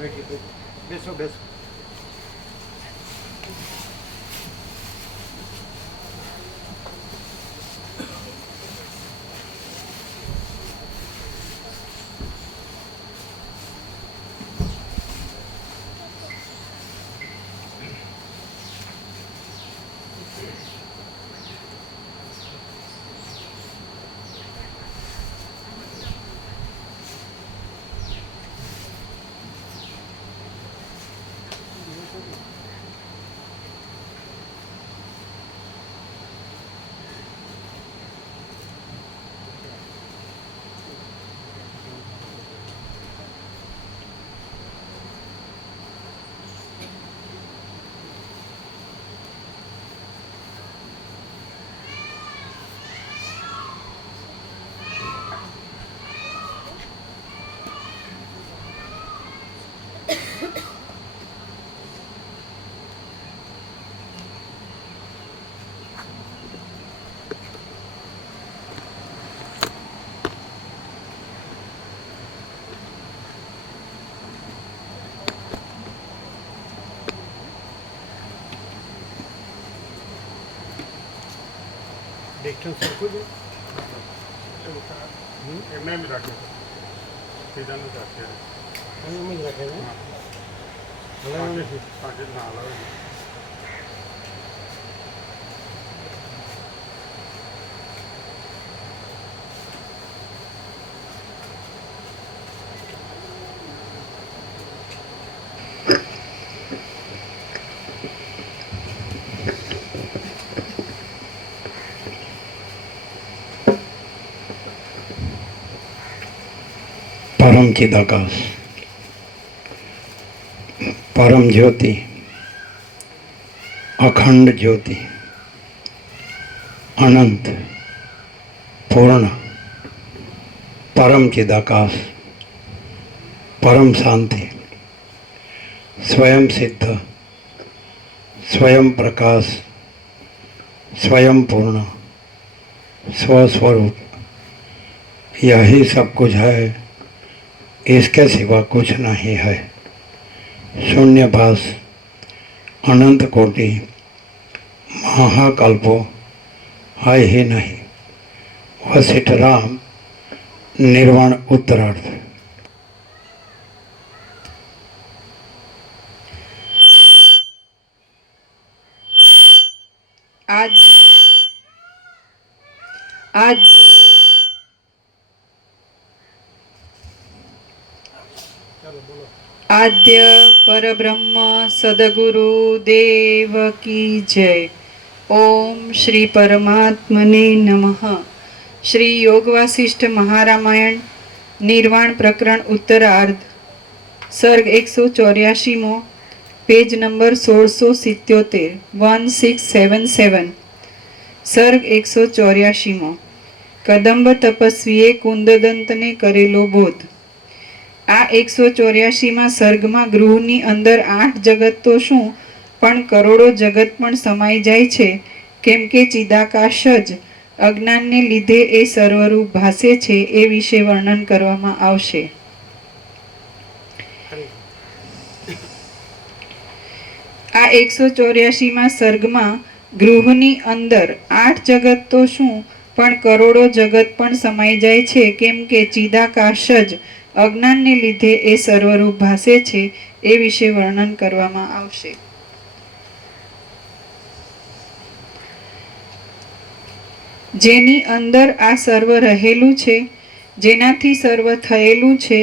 બેસો બેસો. Direksiyon સરખું છે એમને એમ રાખે સીધાનું જ રાખે એમ જ રાખે હલાવે નથી પાછળ ના હલાવે. परम चिदाकाश, परम ज्योति, अखंड ज्योति, अनंत पूर्ण, परम चिदाकाश, परम शांति, स्वयं सिद्ध, स्वयं प्रकाश, स्वयं पूर्ण, स्वस्वरूप, यही सब कुछ है, इसके सिवा कुछ नहीं है. शून्यभास, अनंत कोटि, महाकल्पो है ही नहीं. वशिष्ठ राम, निर्वाण उत्तरार्ध. आद्य परब्रह्म सदगुरु देव की जय. ओम श्री परमात्मने नमः. श्री योग वासिष्ठ महारामायण निर्वाण प्रकरण उत्तरार्ध सर्ग 184 पेज नंबर 1677 1677. सर्ग 184 कदंब तपस्वीए कुंददंतने करेलो बोध. આ 184માં સર્ગમાં ગૃહની અંદર 8 જગત તો શું પણ કરોડો જગત પણ સમાઈ જાય છે, કેમ કે ચિદાકાશ જ અજ્ઞાનને લીધે એ સર્વરૂપ ભાસે છે એ વિશે વર્ણન કરવામાં આવશે. આ 184માં સર્ગમાં ગૃહની અંદર 8 જગત તો શું પણ કરોડો જગત પણ સમાઈ જાય છે, કેમ કે ચિદાકાશ જ અજ્ઞાનને લીધે એ સર્વરૂપ ભાસે છે એ વિશે વર્ણન કરવામાં આવશે. જેની અંદર આ સર્વ રહેલું છે, જેનાથી સર્વ થયેલું છે,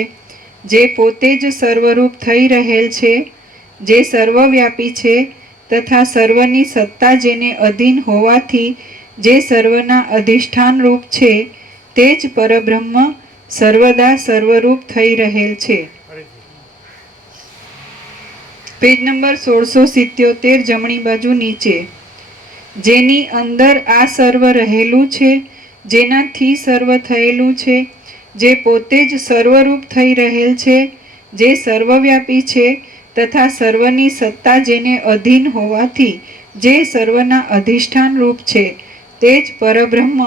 જે પોતે જ સર્વરૂપ થઈ રહેલ છે, જે સર્વવ્યાપી છે તથા સર્વની સત્તા જેને અધીન હોવાથી જે સર્વના અધિષ્ઠાન રૂપ છે, તે જ પરબ્રહ્મ સર્વદા સર્વરૂપ થઈ રહેલ છે. પેજ નંબર 1677 જમણી બાજુ નીચે. જેની અંદર આ સર્વ રહેલું છે, જેનાથી સર્વ થયેલું છે, જે પોતે જ સર્વરૂપ થઈ રહેલ છે, જે સર્વવ્યાપી છે તથા સર્વની સત્તા જેને અધીન હોવાથી જે સર્વના અધિષ્ઠાન રૂપ છે, તે જ પરબ્રહ્મ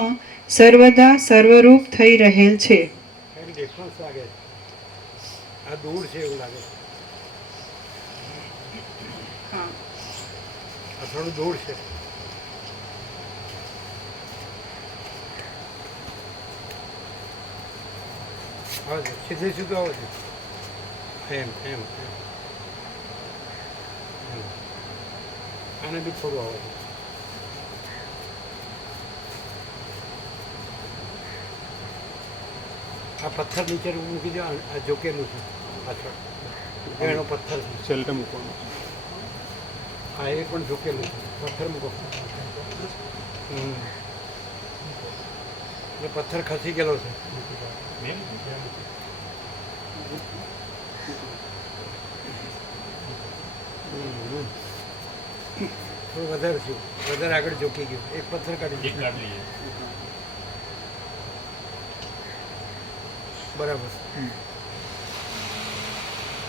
સર્વદા સર્વરૂપ થઈ રહેલ છે. હા આ થોડું દૂર છે. આવે છે સીધે સીધું આવે છે. એમ એમ એમ. આને બી થોડું આવે છે. આ પથ્થર નીચે મૂકી દો. આ ઝૂકેલું છે પાછળ. એનો પથ્થર છે. શેલ્ટર મૂકવાનું. હા એ પણ ઝૂકેલું છે. પથ્થર મૂકો. એ પથ્થર ખસી ગયેલો છે. થોડું વધારે થયું. વધારે આગળ ઝૂકી ગયું. એક પથ્થર કાઢી દીધો. બરાબર.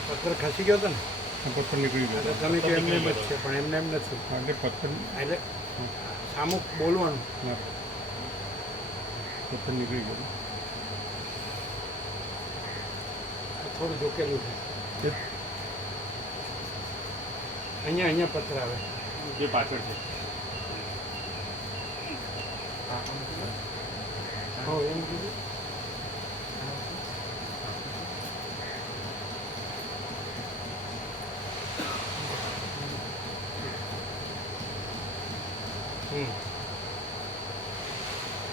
પથ્થર ખસી ગયો હતો ને પથ્થર નીકળી ગયો. એટલે તમે કહો એમને એમ જ છે પણ એમને એમ નથી. એટલે પથ્થર એટલે સામું બોલવાનું. પથ્થર નીકળી ગયો. થોડું ઝૂકેલું છે. અહીંયા અહીંયા પથ્થર આવે જે પાછળ છે. હો એમ કીધું.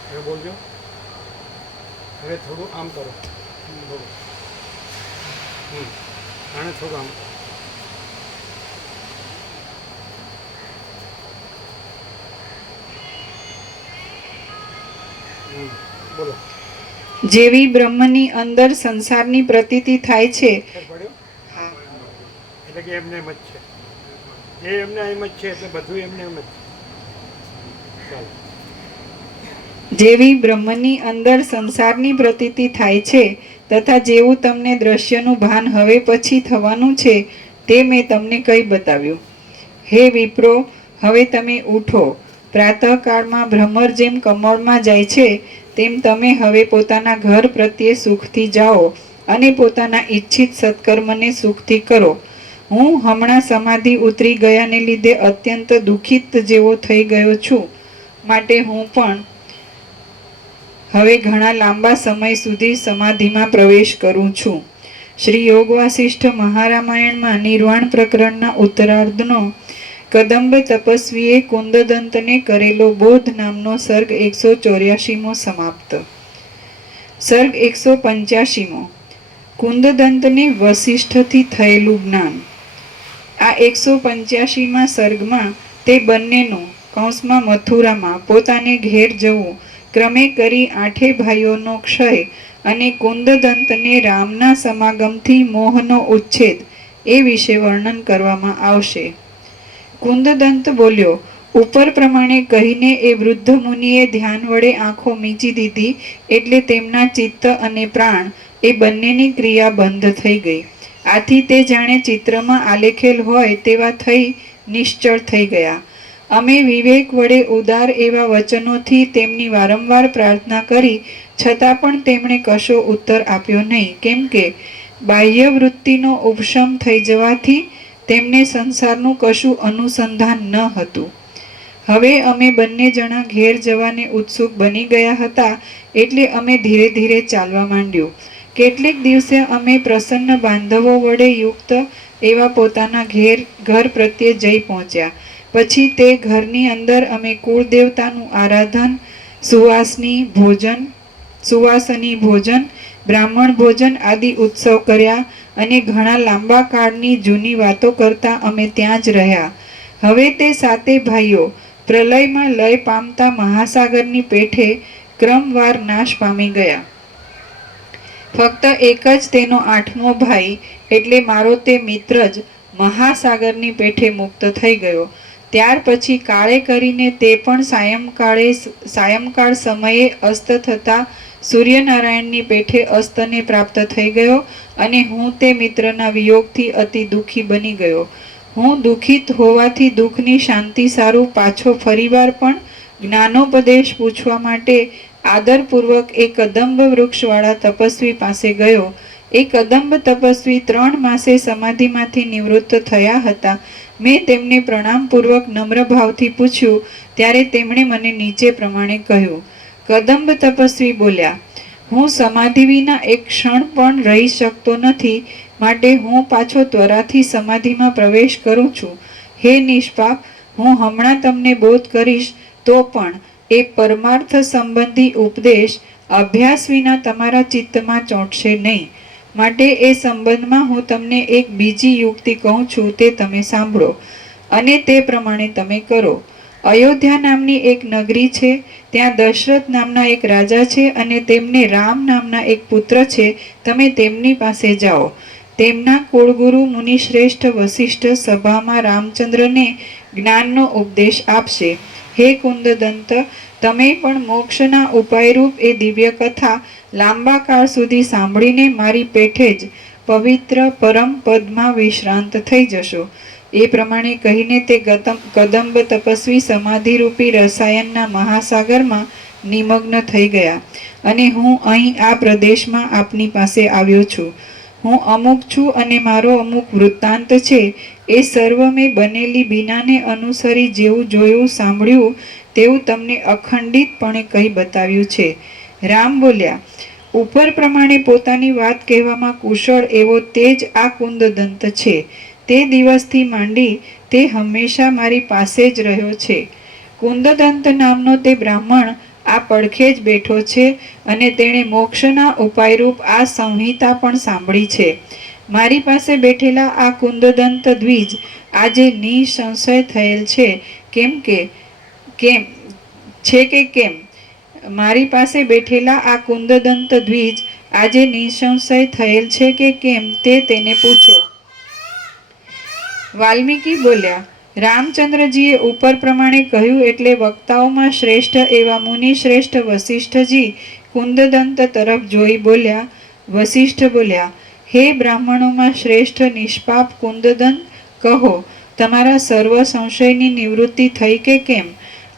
હવે બોલજો. હવે થોડું આમ કરો. થોડું આને થોડું આમ. બોલો. જેવી બ્રહ્મની અંદર સંસારની પ્રતીતિ થાય છે. પડ્યો હા એટલે કે એમને એમ જ છે. એ એમને એમ જ છે એટલે બધું એમને એમ જ છે. ચાલો. જેવી બ્રહ્મની અંદર સંસારની પ્રતીતિ થાય છે તથા જેવું તમને દ્રશ્યનું ભાન હવે પછી થવાનું છે તે મેં તમને કહી બતાવ્યું. હે વિપ્રો, હવે તમે ઉઠો. પ્રાતઃકાળમાં ભ્રમર જેમ કમળમાં જાય છે તેમ તમે હવે પોતાના ઘર પ્રત્યે સુખથી જાઓ અને પોતાના ઈચ્છિત સત્કર્મને સુખથી કરો. હું હમણાં સમાધિ ઉતરી ગયાને લીધે અત્યંત દુઃખિત જેવો થઈ ગયો છું, માટે હું પણ હવે ઘણા લાંબા સમય સુધી સમાધિમાં પ્રવેશ કરું છું. શ્રી યોગ વાસિષ્ઠ મહારામાયણમાં નિર્વાણ પ્રકરણના ઉત્તરાર્ધનો કદંબ તપસ્વીએ કુંદદંતને કરેલો બોધ નામનો સર્ગ 184મો સમાપ્ત. સર્ગ 185મો. કુંદદંતને વસિષ્ઠથી થયેલું જ્ઞાન. આ 185મા સર્ગમાં તે બંનેનું કૌંસમાં મથુરામાં પોતાને ઘેર જવું, ક્રમે કરી 8 ભાઈઓનો ક્ષય અને કુંદદંતને રામના સમાગમથી મોહનો ઉચ્છેદ એ વિશે વર્ણન કરવામાં આવશે. કુંદદંત બોલ્યો. ઉપર પ્રમાણે કહીને એ વૃદ્ધ મુનિએ ધ્યાન વડે આંખો મીચી દીધી એટલે તેમના ચિત્ત અને પ્રાણ એ બંનેની ક્રિયા બંધ થઈ ગઈ. આથી તે જાણે ચિત્રમાં આલેખેલ હોય તેવા થઈ નિશ્ચળ થઈ ગયા. અમે વિવેક વડે ઉદાર એવા વચનોથી તેમની વારંવાર પ્રાર્થના કરી છતાં પણ તેમણે કશો ઉત્તર આપ્યો નહીં, કેમ કે બાહ્ય વૃત્તિનો ઉપશમ થઈ જવાથી તેમને સંસારનું કશું અનુસંધાન ન હતું. હવે અમે બંને જણા ઘેર જવાને ઉત્સુક બની ગયા હતા એટલે અમે ધીરે ધીરે ચાલવા માંડ્યું. કેટલેક દિવસે અમે પ્રસન્ન બાંધવો વડે યુક્ત એવા પોતાના ઘર પ્રત્યે જઈ પહોંચ્યા. પછી તે ઘરની અંદર અમે કુળદેવતાનું આરાધન, સુવાસની ભોજન, બ્રાહ્મણ ભોજન આદિ ઉત્સવ કર્યા અને ઘણા લાંબા કાળની જૂની વાતો કરતા અમે ત્યાં જ રહ્યા. હવે તે 7 ભાઈઓ પ્રલયમાં લય પામતા મહાસાગરની પેઠે ક્રમવાર નાશ પામી ગયા. ફક્ત એક જ તેનો 8મો ભાઈ એટલે મારો તે મિત્ર જ મહાસાગરની પેઠે મુક્ત થઈ ગયો. ત્યાર પછી કાળે કરીને તે પણ સાયંકાળ સમયે અસ્ત થતા સૂર્યનારાયણની પેઠે અસ્તને પ્રાપ્ત થઈ ગયો અને હું તે મિત્રના વિયોગથી અતિ દુઃખી બની ગયો. હું દુઃખિત હોવાથી દુઃખની શાંતિ સારું પાછો ફરીવાર પણ જ્ઞાનોપદેશ પૂછવા માટે આદરપૂર્વક એક કદંબ વૃક્ષવાળા તપસ્વી પાસે ગયો. એ કદંબ તપસ્વી 3 માસે સમાધિમાંથી નિવૃત્ત થયા હતા. મેં તેમને પ્રણામપૂર્વક નમ્ર ભાવથી પૂછ્યું ત્યારે તેમણે મને નીચે પ્રમાણે કહ્યું. કદંબ તપસ્વી બોલ્યા, હું સમાધિ વિના એક ક્ષણ પણ રહી શકતો નથી, માટે હું પાછો ત્વરાથી સમાધિમાં પ્રવેશ કરું છું. હે નિષ્પાપ, હું હમણાં તમને બોધ કરીશ, તો પણ એ પરમાર્થ સંબંધી ઉપદેશ અભ્યાસ વિના તમારા ચિત્તમાં ચોંટશે નહીં. માટે એ સંબંધમાં હું તમને એક બીજી યુક્તિ કહું છું, તે તમે સાંભળો અને તે પ્રમાણે તમે કરો. અયોધ્યા નામની એક નગરી છે. ત્યાં દશરથ નામના એક રાજા છે અને તેમને રામ નામના એક પુત્ર છે. તમે તેમની પાસે જાઓ. તેમના કુળગુરુ મુનિશ્રેષ્ઠ વશિષ્ઠ સભામાં રામચંદ્રને જ્ઞાનનો ઉપદેશ આપશે. હે કુંદદંત, તમે પણ મોક્ષના ઉપાયરૂપ એ દિવ્ય કથા લાંબા કાળ સુધી સાંભળીને મારી પેઠે જ પવિત્ર પરમ પદમાં વિશ્રાંત થઈ જશો. એ પ્રમાણે કહીને તે કદંબ તપસ્વી સમાધિરૂપી રસાયણના મહાસાગરમાં નિમગ્ન થઈ ગયા. અને હું અહીં આ પ્રદેશમાં આપની પાસે આવ્યો છું. હું અમુક છું અને મારો અમુક વૃત્તાંત છે. એ સર્વ મેં બનેલી બીનાને અનુસરી જેવું જોયું સાંભળ્યું તેવું તમને અખંડિતપણે કહી બતાવ્યું છે. રામ બોલ્યા, ઉપર પ્રમાણે પોતાની વાત કહેવામાં કુશળ એવો તે જ આ કુંદદંત છે. તે દિવસથી માંડી તે હંમેશા મારી પાસે જ રહ્યો છે. કુંદદંત નામનો તે બ્રાહ્મણ આ પડખે જ બેઠો છે અને તેણે મોક્ષના ઉપાયરૂપ આ સંહિતા પણ સાંભળી છે. મારી પાસે બેઠેલા આ કુંદદંત દ્વિજ આજે નિસંશય થયેલ છે. કેમ મારી પાસે બેઠેલા આ કુંદદંત દ્વિજ આજે નિસંશય થયેલ છે કે કેમ તે તેને પૂછો. વાલ્મીકી બોલ્યા, રામચંદ્રજીએ ઉપર પ્રમાણે કહ્યું એટલે વક્તાઓમાં શ્રેષ્ઠ એવા મુનિ શ્રેષ્ઠ વશિષ્ઠજી કુંદદંત તરફ જોઈ બોલ્યા. વશિષ્ઠ બોલ્યા, હે બ્રાહ્મણોમાં શ્રેષ્ઠ નિષ્પાપ કુંદદંત, કહો તમારા સર્વ સંશયની નિવૃત્તિ થઈ કે કેમ?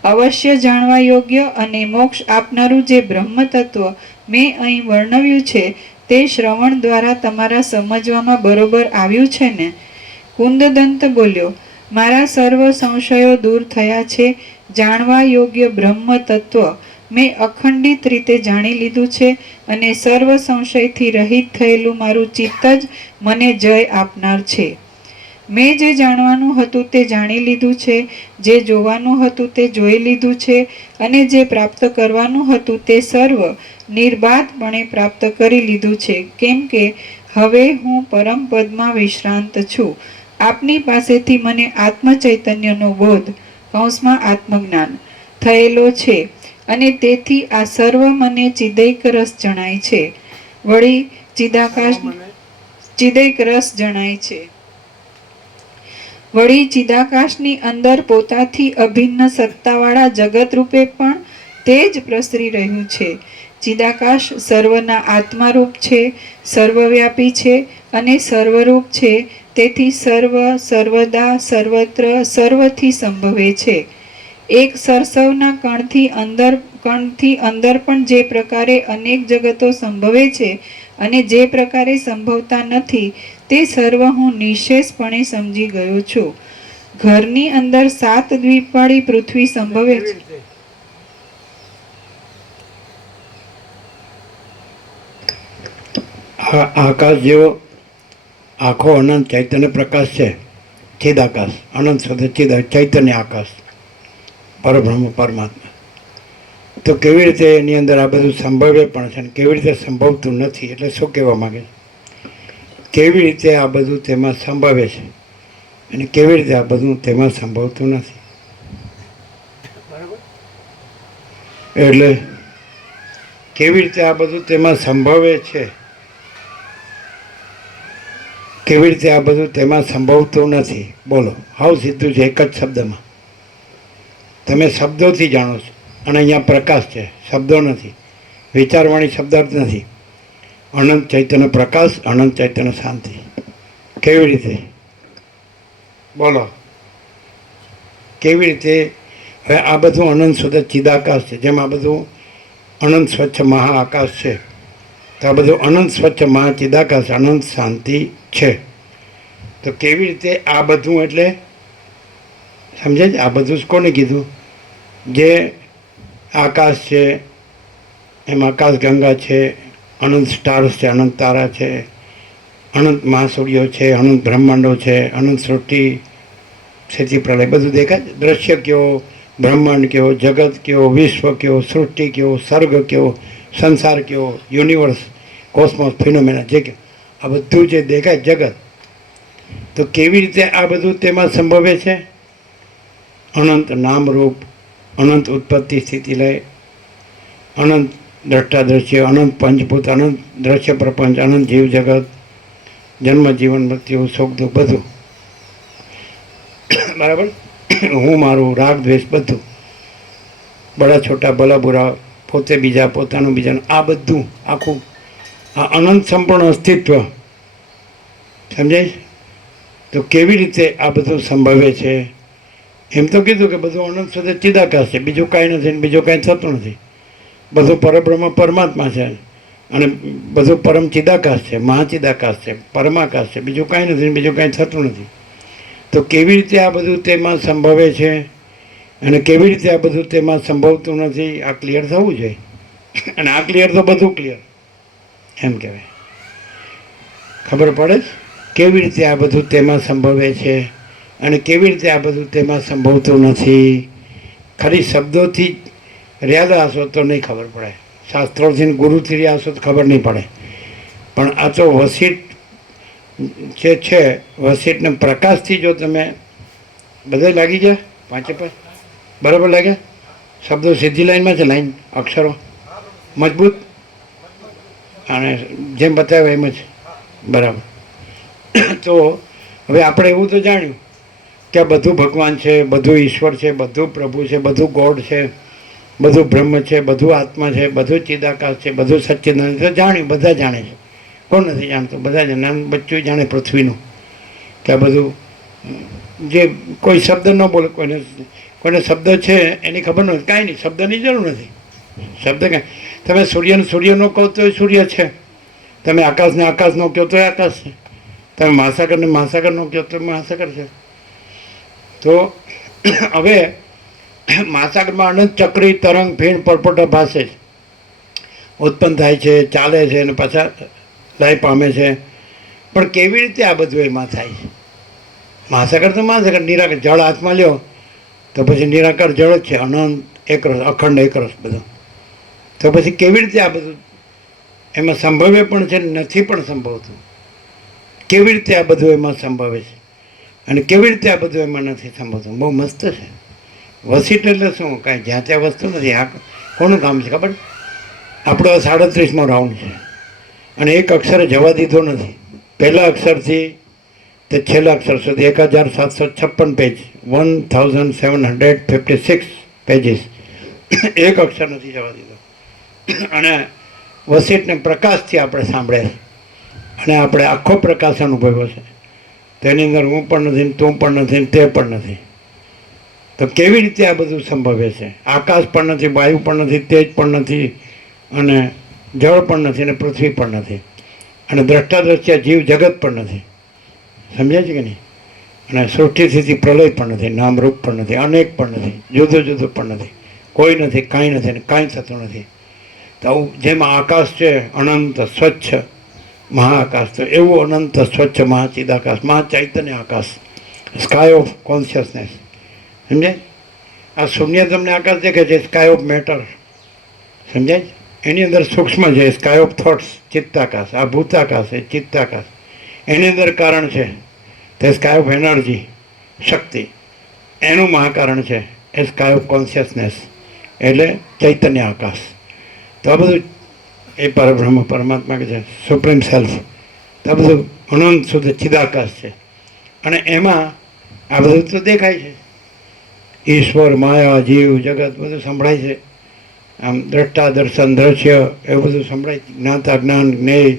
અવશ્ય જાણવા યોગ્ય અને મોક્ષ આપનારું જે બ્રહ્મ તત્વ મેં અહીં વર્ણવ્યું છે તે શ્રવણ દ્વારા તમારા સમજવામાં બરોબર આવ્યું છે ને? કુંદદંત બોલ્યો, મારા સર્વ સંશયો દૂર થયા છે. જાણવા યોગ્ય બ્રહ્મ તત્વ મેં અખંડિત રીતે જાણી લીધું છે અને સર્વ સંશયથી રહિત થયેલું મારું ચિત્ત જ મને જય આપનાર છે. મેં જે જાણવાનું હતું તે જાણી લીધું છે, જે જોવાનું હતું તે જોઈ લીધું છે અને જે પ્રાપ્ત કરવાનું હતું તે સર્વ નિર્બાધપણે પ્રાપ્ત કરી લીધું છે. કેમ કે હવે હું પરમ પદમાં વિશ્રાંત છું. આપની પાસેથી મને આત્મચૈતન્યનો બોધ આત્મજ્ઞાન થયેલો છે અને તેથી આ સર્વ મને ચિદૈક રસ જણાય છે. વળી ચિદૈક રસ જણાય છે. વળી ચિદાકાશની અંદર પોતાથી અભિન્ન સત્તાવાળા જગત રૂપે પણ તે જ પ્રસરી રહ્યું છે. ચિદાકાશ સર્વના આત્મારૂપ છે, સર્વવ્યાપી છે અને સર્વરૂપ છે. તેથી સર્વ સર્વદા સર્વત્ર સર્વથી સંભવે છે. એક સરસવના કણથી અંદર પણ જે પ્રકારે અનેક જગતો સંભવે છે અને જે પ્રકારે સંભવતા નથી તે સર્વ હું નિશેષપણે સમજી ગયો છું. ઘરની અંદર 7 દ્વીપવાળી પૃથ્વી સંભવે છે. આકાશ જેવો આખો અનંત ચૈતન્ય પ્રકાશ છે. ચિદાકાશ, અનંત શબ્દ ચૈતન્ય આકાશ, પરબ્રહ્મ પરમાત્મા. તો કેવી રીતે એની અંદર આ બધું સંભવે પણ છે ને કેવી રીતે સંભવતું નથી? એટલે શું કહેવા માગે છે? કેવી રીતે આ બધું તેમાં સંભવે છે અને કેવી રીતે આ બધું તેમાં સંભવતું નથી? એટલે કેવી રીતે આ બધું તેમાં સંભવે છે, કેવી રીતે આ બધું તેમાં સંભવતું નથી? બોલો, હાવ સીધું છે, એક જ શબ્દમાં. તમે શબ્દોથી જાણો છો અને અહીંયા પ્રકાશ છે, શબ્દો નથી, વિચારવાણી શબ્દાર્થ નથી. અનંત ચૈતન્ય પ્રકાશ, અનંત ચૈતન્ય શાંતિ. કેવી રીતે? બોલો, કેવી રીતે? હવે આ બધું અનંત શુદ્ધ ચિદાકાશ છે, જેમ આ બધું અનંત સ્વચ્છ મહાઆકાશ છે. તો આ બધું અનંત સ્વચ્છ મહાચિદાકાશ અનંત શાંતિ છે. તો કેવી રીતે આ બધું એટલે સમજે છે? આ બધું જ કોને કીધું? જે આકાશ છે, એમ આકાશ ગંગા છે, અનંત સ્ટાર્સ છે, અનંત તારા છે, અનંત મહાસૂર્યો છે, અનંત બ્રહ્માંડો છે, અનંત સૃષ્ટિ સ્થિતિ પ્રલય બધું દેખાય છે. દ્રશ્ય કયો, બ્રહ્માંડ કયો, જગત કયો, વિશ્વ કયો, સૃષ્ટિ કયો, સર્ગ કયો, સંસાર કયો, યુનિવર્સ, કોસ્મોસ, ફિનોમેના જે કે આ બધું જે દેખાય જગત, તો કેવી રીતે આ બધું તેમાં સંભવે છે? અનંત નામરૂપ, અનંત ઉત્પત્તિ સ્થિતિ લય, અનંત દ્રષ્ટા દ્રશ્ય, અનંત પંચભૂત, અનંત દ્રશ્ય પ્રપંચ, અનંત જીવ જગત, જન્મ જીવન મૃત્યુ સુખ દુઃખ બધું બરાબર. હું મારું રાગ દ્વેષ બધું, બડા છોટા ભલા બુરા, પોતે બીજા પોતાનું બીજાનું, આ બધું આખું આ અનંત સંપૂર્ણ અસ્તિત્વ સમજાય. તો કેવી રીતે આ બધું સંભવે છે? એમ તો કીધું કે બધું અનંત સુધી ચિદાકાશ છે, બીજું કાંઈ નથી ને બીજું કાંઈ થતું નથી. બધું પરબ્રહ્મ પરમાત્મા છે અને બધું પરમ ચિદાકાશ છે, મહાચિદાકાશ છે, પરમાકાશ છે, બીજું કાંઈ નથી ને બીજું કાંઈ થતું નથી. તો કેવી રીતે આ બધું તેમાં સંભવે છે અને કેવી રીતે આ બધું તેમાં સંભવતું નથી? આ ક્લિયર થવું જોઈએ. અને આ ક્લિયર તો બધું ક્લિયર એમ કહેવાય. ખબર પડે છે કેવી રીતે આ બધું તેમાં સંભવે છે અને કેવી રીતે આ બધું તેમાં સંભવતું નથી. ખાલી શબ્દોથી રહ્યા હશો તો નહીં ખબર પડે, શાસ્ત્રોથી ગુરુથી રહ્યા હશો તો ખબર નહીં પડે. પણ આ તો વસીટ જે છે, વસીટને પ્રકાશથી જો તમે બધા લાગી જાય પાંચે પાંચ બરાબર લાગ્યા. શબ્દો સીધી લાઈનમાં છે, લાઈન અક્ષરો મજબૂત અને જેમ બતાવ્યા એમ જ બરાબર. તો હવે આપણે એવું તો જાણ્યું કે આ બધું ભગવાન છે, બધું ઈશ્વર છે, બધું પ્રભુ છે, બધું ગોડ છે, બધું બ્રહ્મ છે, બધું આત્મા છે, બધું ચિદાકાશ છે, બધું સચ્ચિદાનંદ તો જાણ્યું, બધા જાણે છે. કોણ નથી જાણતું? બધા જ નાનું બચ્ચું જાણે પૃથ્વીનું કે આ બધું જે કોઈ શબ્દ ન બોલે, કોઈને શબ્દ છે એની ખબર નથી, કાંઈ નહીં, શબ્દની જરૂર નથી. શબ્દ કાંઈ તમે સૂર્યનો કહો તો સૂર્ય છે, તમે આકાશને આકાશનો કહો તો આકાશ છે, તમે મહાસાગરને મહાસાગરનો કહો તો મહાસાગર છે. તો હવે મહાસાગરમાં અનંત ચક્રી તરંગ ફીણ પરપોટા ભાસે છે, ઉત્પન્ન થાય છે, ચાલે છે અને પાછા લય પામે છે. પણ કેવી રીતે આ બધું એમાં થાય છે? મહાસાગર તો મહાસાગર, નિરાકર જળ હાથમાં લ્યો તો પછી નિરાકર જળ જ છે, અનંત એકરસ, અખંડ એકરસ બધું. તો પછી કેવી રીતે આ બધું એમાં સંભવે પણ છે, નથી પણ સંભવતું? કેવી રીતે આ બધું એમાં સંભવે છે અને કેવી રીતે આ બધું એમાં નથી સંભવતું? બહુ મસ્ત છે. વસીટ એટલે શું? કાંઈ જ્યાં ત્યાં વસ્તુ નથી. આ કોનું કામ છે ખબર? આપણો 37મો રાઉન્ડ છે અને એક અક્ષરે જવા દીધો નથી. પહેલા અક્ષરથી તે છેલ્લા અક્ષર સુધી 1756 પેજ, 1756 પેજીસ, એક અક્ષર નથી જવા દીધો. અને વસીટને પ્રકાશથી આપણે સાંભળે અને આપણે આખો પ્રકાશ અનુભવ્યો છે. તેની અંદર હું પણ નથી, તું પણ નથી, તે પણ નથી. તો કેવી રીતે આ બધું સંભવે છે? આકાશ પણ નથી, વાયુ પણ નથી, તેજ પણ નથી અને જળ પણ નથી અને પૃથ્વી પણ નથી અને દ્રષ્ટાદ્રશ્ય જીવ જગત પણ નથી. સમજાય છે કે નહીં? અને સૃષ્ટિ સ્થિતિ પ્રલય પણ નથી, નામરૂપ પણ નથી, અનેક પણ નથી, જુદું જુદું પણ નથી, કોઈ નથી, કાંઈ નથી અને કાંઈ થતું નથી. તો આવું જેમાં આકાશ છે અનંત સ્વચ્છ મહાઆકાશ, તો એવું અનંત સ્વચ્છ મહાચિદાકાશ, મહાચૈતન્ય આકાશ, સ્કાય ઓફ કોન્શિયસનેસ. સમજાય? આ શૂન્ય તમને આકાશ દેખે છે, સ્કાય ઓફ મેટર. સમજાય? એની અંદર સૂક્ષ્મ છે, સ્કાય ઓફ થોટ્સ, ચિત્તાકાશ. આ ભૂતાકાશ છે, ચિત્તાકાશ. એની અંદર કારણ છે તે સ્કાય ઓફ એનર્જી, શક્તિ. એનું મહાકારણ છે એ સ્કાય ઓફ કોન્શિયસનેસ, એટલે ચૈતન્ય આકાશ. તો આ બધું એ પરબ્રહ્મ પરમાત્મા કે છે, સુપ્રીમ સેલ્ફ. તો આ બધું અનંત સુધી ચિદાકાશ છે અને એમાં આ બધું તો દેખાય છે. ઈશ્વર, માયા, જીવ જગત બધું સંભળાય છે. આમ દ્રષ્ટા દર્શન દ્રશ્ય એવું બધું સંભળાય, જ્ઞાતા જ્ઞાન, જ્ઞેય,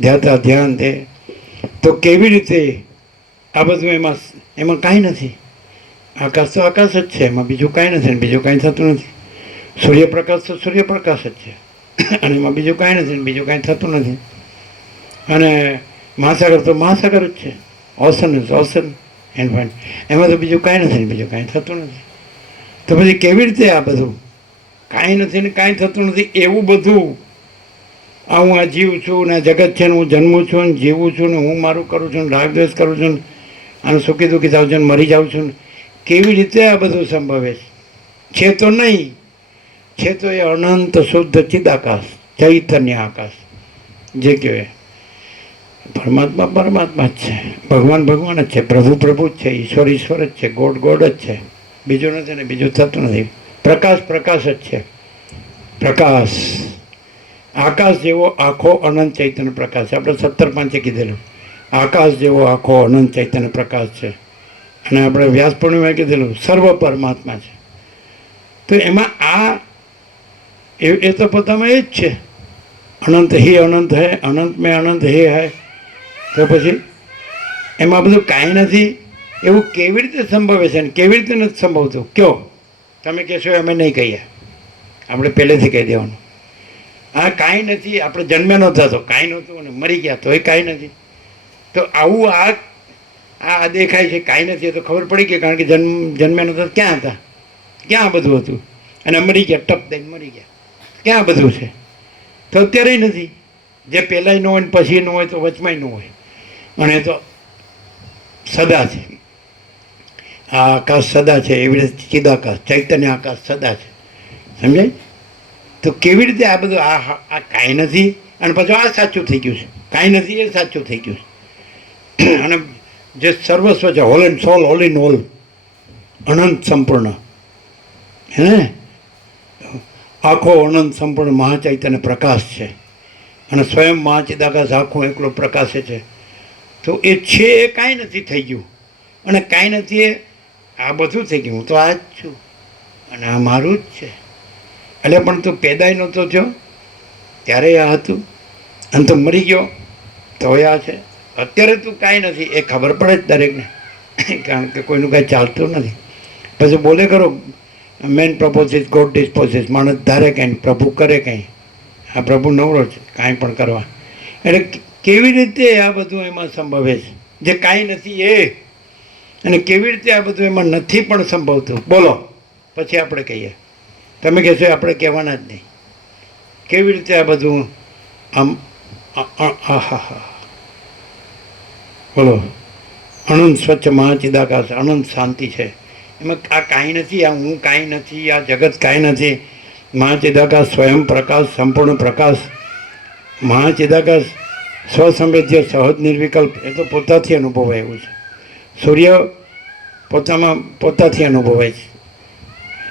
ધ્યાતા ધ્યાન. તે તો કેવી રીતે આ બધું એમાં કાંઈ નથી? આકાશ તો આકાશ જ છે, એમાં બીજું કાંઈ નથી, બીજું કાંઈ થતું નથી. સૂર્યપ્રકાશ તો સૂર્યપ્રકાશ જ છે, અને એમાં બીજું કાંઈ નથી ને બીજું કાંઈ થતું નથી. અને મહાસાગર તો મહાસાગર જ છે, ocean is ocean and fine. એમાં તો બીજું કાંઈ નથી ને બીજું કાંઈ થતું નથી. તો પછી કેવી રીતે આ બધું કાંઈ નથી ને કાંઈ થતું નથી એવું બધું આ હું આ જીવ છું ને આ જગત છે ને હું જન્મું છું ને જીવું છું ને હું મારું કરું છું ને રાગદ્વેષ કરું છું ને આનું સુખી દુઃખી થાઉં છું ને મરી જાઉં છું ને કેવી રીતે આ બધું સંભવે છે? તો નહીં, છે તો એ અનંત શુદ્ધ ચિદાકાશ ચૈતન્ય આકાશ જે કહેવાય. પરમાત્મા પરમાત્મા જ છે, ભગવાન ભગવાન જ છે, પ્રભુ પ્રભુ જ છે, ઈશ્વર ઈશ્વર જ છે, ગોડ ગોડ જ છે, બીજું નથી ને બીજું થતું નથી. પ્રકાશ પ્રકાશ જ છે, પ્રકાશ આકાશ જેવો આખો અનંત ચૈતન્ય પ્રકાશ છે. આપણે 17 કીધેલું આકાશ જેવો આખો અનંત ચૈતન્ય પ્રકાશ છે. અને આપણે વ્યાસ પૂર્ણિમાએ કીધેલું સર્વ પરમાત્મા છે. તો એમાં આ એ તો પોતામાં એ જ છે, અનંત હી અનંત હૈ, અનંત મેં અનંત હે હૈ. તો પછી એમાં બધું કાંઈ નથી એવું કેવી રીતે સંભવે છે ને કેવી રીતે નથી સંભવતું? કયો તમે કહેશો અમે નહીં કહીએ, આપણે પહેલેથી કહી દેવાનું આ કાંઈ નથી. આપણે જન્મ્યા નહોતા તો કાંઈ નહોતું અને મરી ગયા તો એ કાંઈ નથી. તો આવું આ દેખાય છે કાંઈ નથી, એ તો ખબર પડી ગઈ, કારણ કે જન્મ્યા નહોતા ક્યાં હતા, ક્યાં બધું હતું, અને મરી ગયા ટપ દઈને મરી ગયા, ક્યાં બધું છે? તો અત્યારે નથી. જે પહેલાંય ન હોય ને પછી ન હોય તો વચમાંય ન હોય, અને તો સદા છે. આ આકાશ સદા છે, એવી રીતે ચિદાકાશ ચૈતન્ય આકાશ સદા છે. સમજાય? તો કેવી રીતે આ બધું આ કાંઈ નથી અને પછી આ સાચું થઈ ગયું છે? કાંઈ નથી એ સાચું થઈ ગયું છે. અને જે સર્વસ્વ છે, whole and soul, whole in whole, અનંત સંપૂર્ણ, હે આખો અનંત સંપૂર્ણ મહાચૈતન્ય પ્રકાશ છે. અને સ્વયં મહાચિદાકાશ આખું એકલો પ્રકાશે છે. તો એ છે એ કાંઈ નથી થઈ ગયું, અને કાંઈ નથી એ આ બધું થઈ ગયું. હું તો આ જ છું અને આ મારું જ છે. એટલે પણ તું પેદાય નહોતો થયો ત્યારે આ હતું, અને તું મરી ગયો તો આ છે. અત્યારે તું કાંઈ નથી એ ખબર પડે જ દરેકને, કારણ કે કોઈનું કાંઈ ચાલતું નથી. પછી બોલે કરો મેન પ્રપોઝિસ ગોડ ડિસ્પોઝિસ, માણસ ધારે કંઈ પ્રભુ કરે કંઈ. આ પ્રભુ નવરો છે કાંઈ પણ કરવા. એટલે કેવી રીતે આ બધું એમાં સંભવે છે જે કાંઈ નથી એ? અને કેવી રીતે આ બધું એમાં નથી પણ સંભવતું? બોલો, પછી આપણે કહીએ. તમે કહેશો આપણે કહેવાના જ નહીં. કેવી રીતે આ બધું આમ આહા બોલો. અનંત સ્વચ્છ મહાચિદાકાશ, અનંત શાંતિ છે. એમાં આ કાંઈ નથી, આ હું કાંઈ નથી, આ જગત કાંઈ નથી. મહાચિદાકાશ સ્વયં પ્રકાશ, સંપૂર્ણ પ્રકાશ. મહાચિદાકાશ સ્વસંવેદ્ય, સહજ, નિર્વિકલ્પ, એ તો પોતાથી અનુભવાય એવું છે. સૂર્ય પોતામાં પોતાથી અનુભવાય છે,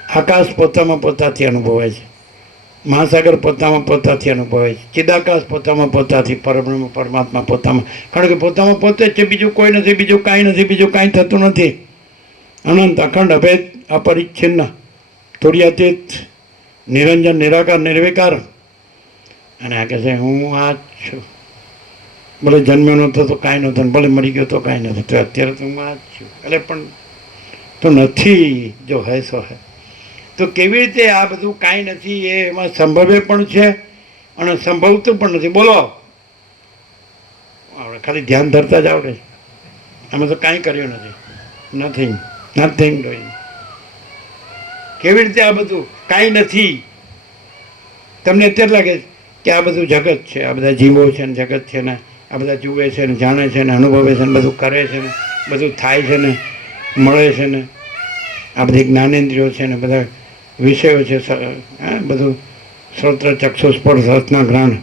આકાશ પોતામાં પોતાથી અનુભવાય છે, મહાસાગર પોતામાં પોતાથી અનુભવાય છે, ચિદાકાશ પોતામાં પોતાથી, પરબ્રહ્મ પરમાત્મા પોતામાં, કારણ કે પોતામાં પોતે જ છે, બીજું કોઈ નથી, બીજું કાંઈ નથી, બીજું કાંઈ થતું નથી. અનંત અખંડ અભેદ અપરિચ્છિન્ન તુર્યાતીત નિરંજન નિરાકાર નિર્વિકાર. અને આ કહે છે હું આ જ છું. ભલે જન્મ્યો નહોતો તો કાંઈ નહોતો, ભલે મરી ગયો તો કાંઈ નથી, તો અત્યારે તો હું આ જ છું. એટલે પણ તો નથી, જો હે સો હે. તો કેવી રીતે આ બધું કાંઈ નથી એ એમાં સંભવે પણ છે અને સંભવતું પણ નથી? બોલો, આપણે ખાલી ધ્યાન ધરતા જ આવડે છે. અમે તો કાંઈ કર્યું નથી, નથિંગ નથિંગ ડુઈંગ. કેવી રીતે આ બધું કાંઈ નથી? તમને અત્યારે લાગે કે આ બધું જગત છે, આ બધા જીવો છે ને જગત છે ને, આ બધા જુએ છે ને જાણે છે ને અનુભવે છે ને બધું કરે છે ને બધું થાય છે ને મળે છે ને, આ બધી જ્ઞાનેન્દ્રિયો છે ને બધા વિષયો છે, બધું શ્રોત્ર ચક્ષુ સ્પર્શ રસના ઘ્રાણ,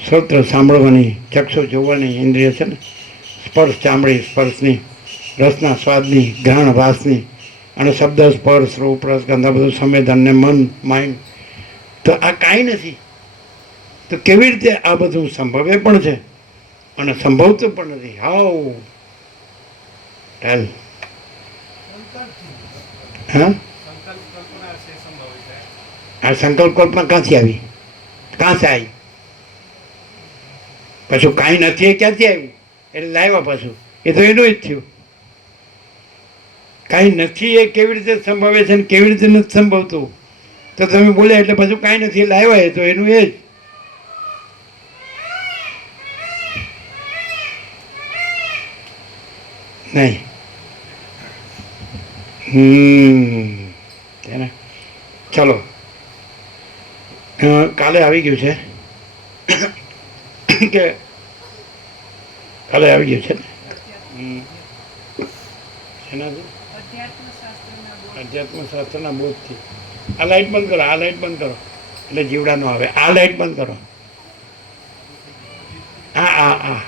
શ્રોત્ર સાંભળવાની, ચક્ષુ જોવાની ઇન્દ્રિય છે ને, સ્પર્શ ચામડી સ્પર્શની, રસના સ્વાદની, ઘ્રાણ વાસની, અને શબ્દ સ્પર્શ રૂપ રસ ગંધ બધું સંવેદન ને મન માઇન્ડ. તો આ કાંઈ નથી. તો કેવી રીતે આ બધું સંભવે પણ છે અને સંભવતું પણ નથી? હાઉ ટેલ? હા, આ સંકલ્પ કલ્પના ક્યાંથી આવી? ક્યાંથી આવી? પાછું કાંઈ નથી એ ક્યાંથી આવ્યું? એટલે લાવ્યા પાછું, એ તો એનું જ થયું. કાંઈ નથી એ કેવી રીતે સંભવે છે ને કેવી રીતે નથી સંભવતું? તો તમે બોલ્યા એટલે પાછું કાંઈ નથી એટલે આવ્યા તો એનું એ જ. નહીં એને ચલો કાલે આવી ગયું છે કે કાલે આવી ગયું છે શેનાથી અધ્યાત્મ શાસ્ત્રના બોધથી. આ લાઇટ બંધ કરો, આ લાઇટ બંધ કરો એટલે જીવડા નો આવે. આ લાઇટ બંધ કરો. હા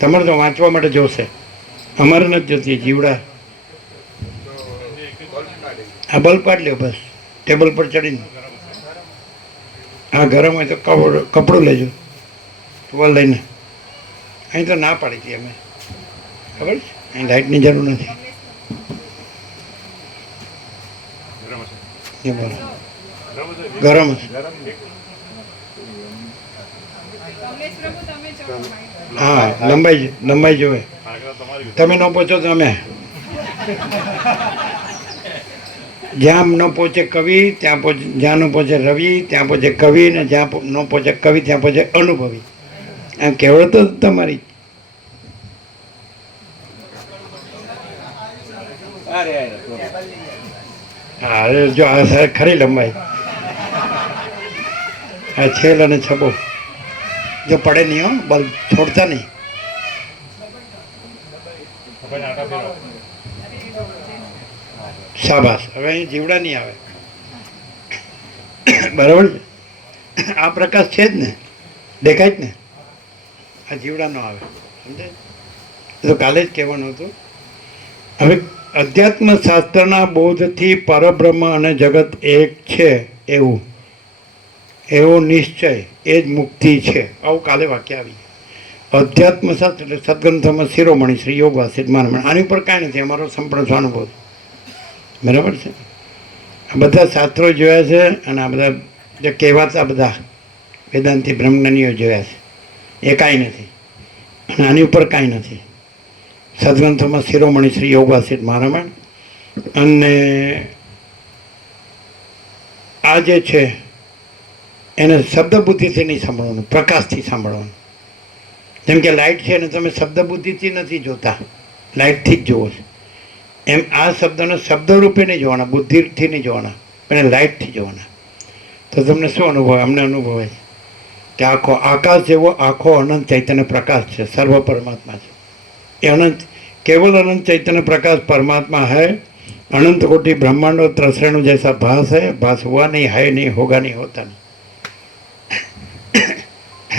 તમારે તો વાંચવા માટે જોશે, અમારે નથી જોતી જીવડા. આ બલ્બ કાઢ લ્યો બસ ટેબલ પર ચડીને. હા ગરમ હોય તો કપડું લેજો ટુવાલ લઈને. અહીં તો ના પાડી હતી અમે, ખબર છે અહીં લાઇટની જરૂર નથી. એ બોલો ગરમ હશે. હા લંબાઈ જોવે. તમે ન પહોંચો તો અમે. જ્યાં ન પહોંચે કવિ ત્યાં જ્યાં ન પહોંચે રવિ ત્યાં પહોંચે કવિ, ને જ્યાં ન પહોંચે કવિ ત્યાં પહોંચે અનુભવી. આમ કહેવત તો તમારી. હા જો આ ખરી લંબાઈ. આ છેલ અને છબો જો પડે નહીં હો, બલ્બ છોડતા નહીં. શાબાશ. હવે અહીં જીવડા નહીં આવે. બરાબર છે. આ પ્રકાશ છે જ ને, દેખાય જ ને. આ જીવડા ન આવે, સમજાય? તો કાલે જ કહેવાનું હતું. હવે અધ્યાત્મ શાસ્ત્રના બોધથી પરબ્રહ્મ અને જગત એક છે એવો નિશ્ચય એ જ મુક્તિ છે. આવું કાલે વાક્ય આવી. અધ્યાત્મ શાસ્ત્ર એટલે સદગ્રંથોમાં શિરોમણી શ્રી યોગ વાસિત માનમણ. આની ઉપર કાંઈ નથી, અમારો સંપૂર્ણ સ્વાનુભવ. બરાબર છે. આ બધા શાસ્ત્રો જોયા છે અને આ બધા જે કહેવાતા બધા વેદાંતિ બ્રહ્મજ્ઞાનીઓ જોયા છે. એ કાંઈ નથી અને આની ઉપર કાંઈ નથી. સદગ્રંથોમાં શિરોમણી શ્રી યોગ વાસિત માનમણ. અને આ જે છે એને શબ્દ બુદ્ધિથી નહીં સાંભળવાનું, પ્રકાશથી સાંભળવાનું. જેમ કે લાઇટ છે ને તમે શબ્દ બુદ્ધિથી નથી જોતા, લાઇટથી જ જુઓ છો. એમ આ શબ્દને શબ્દ રૂપે નહીં જોવાના, બુદ્ધિથી નહીં જોવાના, પણ લાઇટથી જોવાના. તો તમને શું અનુભવ? અમને અનુભવે કે આખો આકાશ જેવો આખો અનંત ચૈતન્ય પ્રકાશ છે, સર્વ પરમાત્મા છે. એ અનંત केवल अनंत चैतन्य प्रकाश परमात्मा है. अनंत कोटि ब्रह्मांडो त्रसरेणु जैसा भास है. भास हुआ नहीं, है नहीं, होगा नहीं, होता नहीं.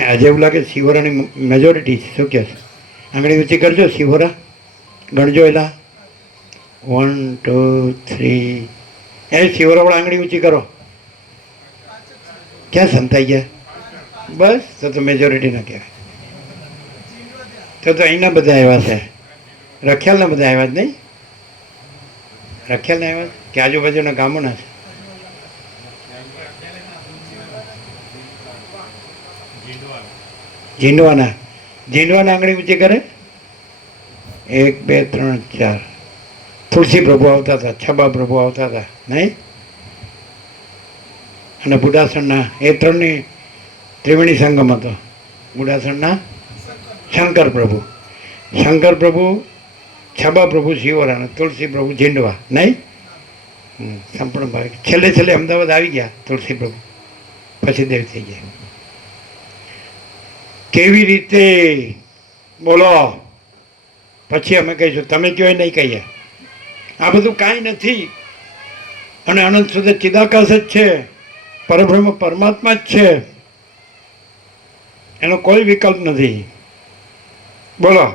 આજે એવું લાગે શિવરાની મેજોરિટી છે. શું કહે છે? આંગળી ઊંચી કરજો, શિવરા ગણજો. એલા 1 2 3. એ શિવરાવાળા આંગળી ઊંચી કરો. ક્યાં સંતાઈ ગયા? બસ તો મેજોરિટી ના કહેવાય. તો અહીંના બધા આવ્યા છે, રખિયાલના બધા આવ્યા જ નહીં? રખિયાલના આવ્યા કે આજુબાજુના ગામોના છે? ઝીંડવાના આંગળી ઊંચી કરે. 1 2 3 4. તુલસી પ્રભુ આવતા હતા, છબા પ્રભુ આવતા હતા નહીં? અને બુઢાસણના એ ત્રણની ત્રિવેણી સંગમ હતો. બુઢાસણના શંકર પ્રભુ, છબા પ્રભુ શિવરા, અને તુલસી પ્રભુ ઝીંડવા નહીં? સંપૂર્ણ ભાગ. છેલ્લે અમદાવાદ આવી ગયા તુલસી પ્રભુ, પછી દેવ થઈ ગયા. કેવી રીતે બોલો? પછી અમે કહીશું, તમે કહો એ નહીં કહીએ. આ બધું કાંઈ નથી અને અનંત સુધી ચિદાકાશ જ છે. પરબ્રહ્મ પરમાત્મા જ છે, એનો કોઈ વિકલ્પ નથી. બોલો.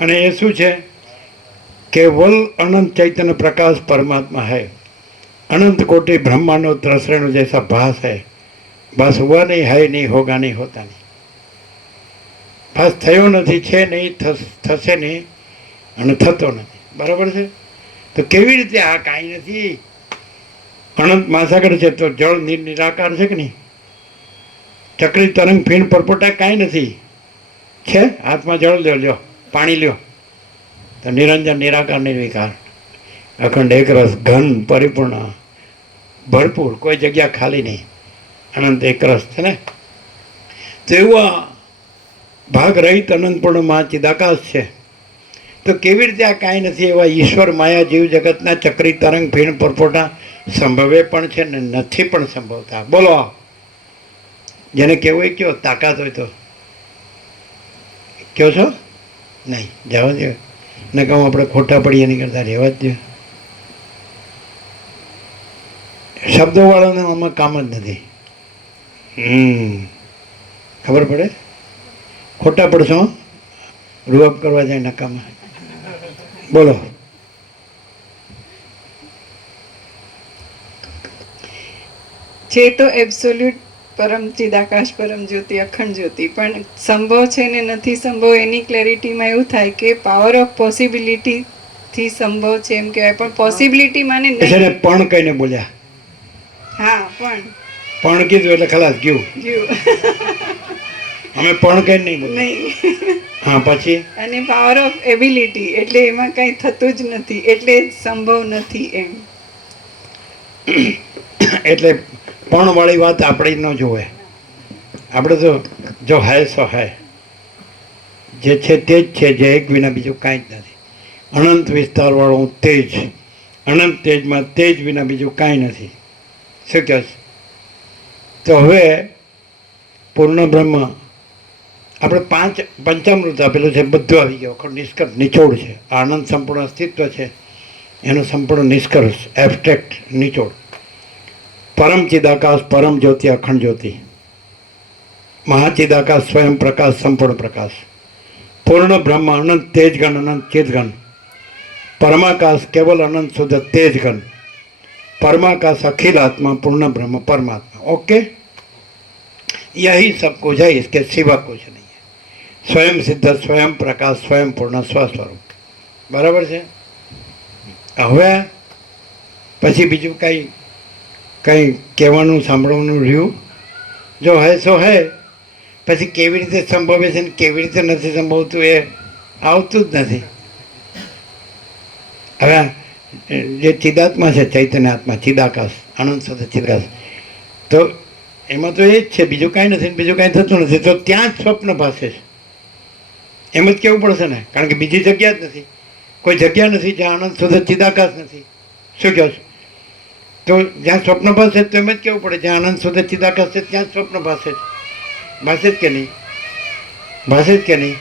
અને એ શું છે? केवल अनंत चैतन्य प्रकाश परमात्मा है. अनंत कोटि ब्रह्मांडो त्रसरेणु जैसा भास है. भास हुआ नहीं, है नहीं, होगा नहीं, होता नहीं. ભાસ થયો નથી, છે નહીં, થશે નહીં અને થતો નથી. બરાબર છે? તો કેવી રીતે આ કાંઈ નથી? અનંત મહાસાગર છે તો જળ નિરાકાર છે કે નહીં? ચક્રી તરંગ ફીણ પરપોટા કાંઈ નથી છે. હાથમાં જળ લ્યો, પાણી લ્યો તો નિરંજન નિરાકાર નિર્વિકાર અખંડ એકરસ ઘન પરિપૂર્ણ ભરપૂર, કોઈ જગ્યા ખાલી નહીં, અનંત એકરસ છે ને. તો એવા ભાગ રહિત અનંતપૂર્ણમાં ચિદાકાશ છે. તો કેવી રીતે આ કાંઈ નથી એવા ઈશ્વર માયા જીવ જગતના ચક્રી તરંગ ભીણ પરપોટા સંભવે પણ છે ને નથી પણ સંભવતા. બોલો, જેને કેવું હોય કયો, તાકાત હોય તો કહો છો? નહીં, જવા દે ને કહું આપણે ખોટા પડીએ નહીં કરતા, રહેવા જ દે. શબ્દોવાળાને આમાં કામ જ નથી. ખબર પડે? ખોટા પડશો, રૂઅપ કરવા જાય નકામાં. બોલો. છે તો એબ્સોલ્યુટ પરમ ચિદાકાશ પરમ જ્યોતિ અખંડ જ્યોતિ, પણ સંભવ છે ને નથી સંભવ એની ક્લેરિટીમાં એવું થાય કે પાવર ઓફ પોસિબિલિટી થી સંભવ છે એમ કહેવાય, પણ પોસિબિલિટી માને છે ને પણ કહીને બોલ્યા. હા, પણ કીધું એટલે ખલાસ ગયું. અમે પણ કઈ નહીં બોલ્યા. નહીં. હા, પછી અને પાવર ઓફ એબિલિટી એટલે એમાં કંઈ થતું જ નથી, એટલે સંભવ નથી એમ. એટલે પણ વાળી વાત આપણે ન જોવે. આપણે તો જો હે સો હે, જે છે તે જ છે, જે એક વિના બીજું કાંઈ જ નથી. અનંત વિસ્તારવાળું તેજ, અનંત તેજમાં તેજ વિના બીજું કાંઈ નથી. શું કહે છે? તો હવે પૂર્ણ બ્રહ્મ આપણે પંચામૃત આપેલું છે, બધું આવી ગયું. આખો નિષ્કર્ષ નિચોડ છે. આનંદ સંપૂર્ણ અસ્તિત્વ છે એનો સંપૂર્ણ નિષ્કર્ષ, એબસ્ટ્રેક્ટ નિચોડ. પરમ ચિદાકાશ, પરમ જ્યોતિ, અખંડ જ્યોતિ, મહાચિદાકાશ, સ્વયં પ્રકાશ, સંપૂર્ણ પ્રકાશ, પૂર્ણ બ્રહ્મ, અનંત તેજગણ, અનંત ચિદગણ, પરમાકાશ, કેવલ અનંત શુદ્ધ તેજગણ, परमाकाश अखिल आत्मा, पूर्ण ब्रह्म परमात्मा. ओके, यही सब कुछ है, इसके सिवा कुछ नहीं है. स्वयं सिद्ध, स्वयं प्रकाश, स्वयं पूर्ण स्वस्वरूप. बराबर है. હવે પછી બીજું કંઈ કહેવાનું સાંભળવાનું રહ્યું? જો હે સો હે, પછી કેવી રીતે સંભવે છે ને કેવી રીતે નથી સંભવતું એ આવતું જ નથી. હવે જે ચિદાત્મા છે, ચૈતન્ય આત્મા, ચિદાકાશ, આનંદ સાથે ચિદાકાશ, તો એમાં તો એ જ છે, બીજું કાંઈ નથી, બીજું કાંઈ થતું નથી. તો ત્યાં જ સ્વપ્ન ભાસે છે, એમ જ કહેવું પડશે ને, કારણ કે બીજી જગ્યા જ નથી, કોઈ જગ્યા નથી જ્યાં આનંદ સુધી ચિદાકાશ નથી. શું કહો છો? તો જ્યાં સ્વપ્ન ભાસે તો એમ જ કહેવું પડે, જ્યાં આનંદ સુધી ચિદાકાશ છે ત્યાં જ સ્વપ્ન ભાસે છે. ભાસે જ કે નહીં? ભાસે જ કે નહીં?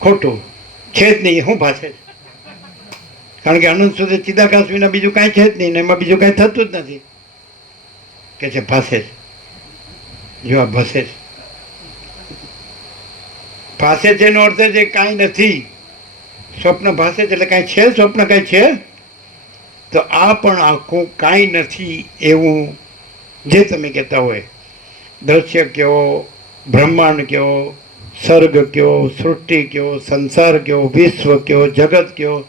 ખોટું છે જ નહીં. શું ભાસે છે? કારણ કે અનંત સુધી ચિદાકાશ વિના બીજું કાંઈ છે જ નહીં ને એમાં બીજું કાંઈ થતું જ નથી. કે છે ભાસે જ. જો આ ભાસે જ, ભાસે છે એનો અર્થ છે કાંઈ નથી. સ્વપ્ન ભાસે છે એટલે કાંઈ છે? સ્વપ્ન કાંઈ છે? તો આ પણ આખું કાંઈ નથી એવું જે તમે કહેતા હોય, દ્રશ્ય કહો, બ્રહ્માંડ કહો, સર્ગ કહો, સૃષ્ટિ કહો, સંસાર કહો, વિશ્વ કહો, જગત કહો,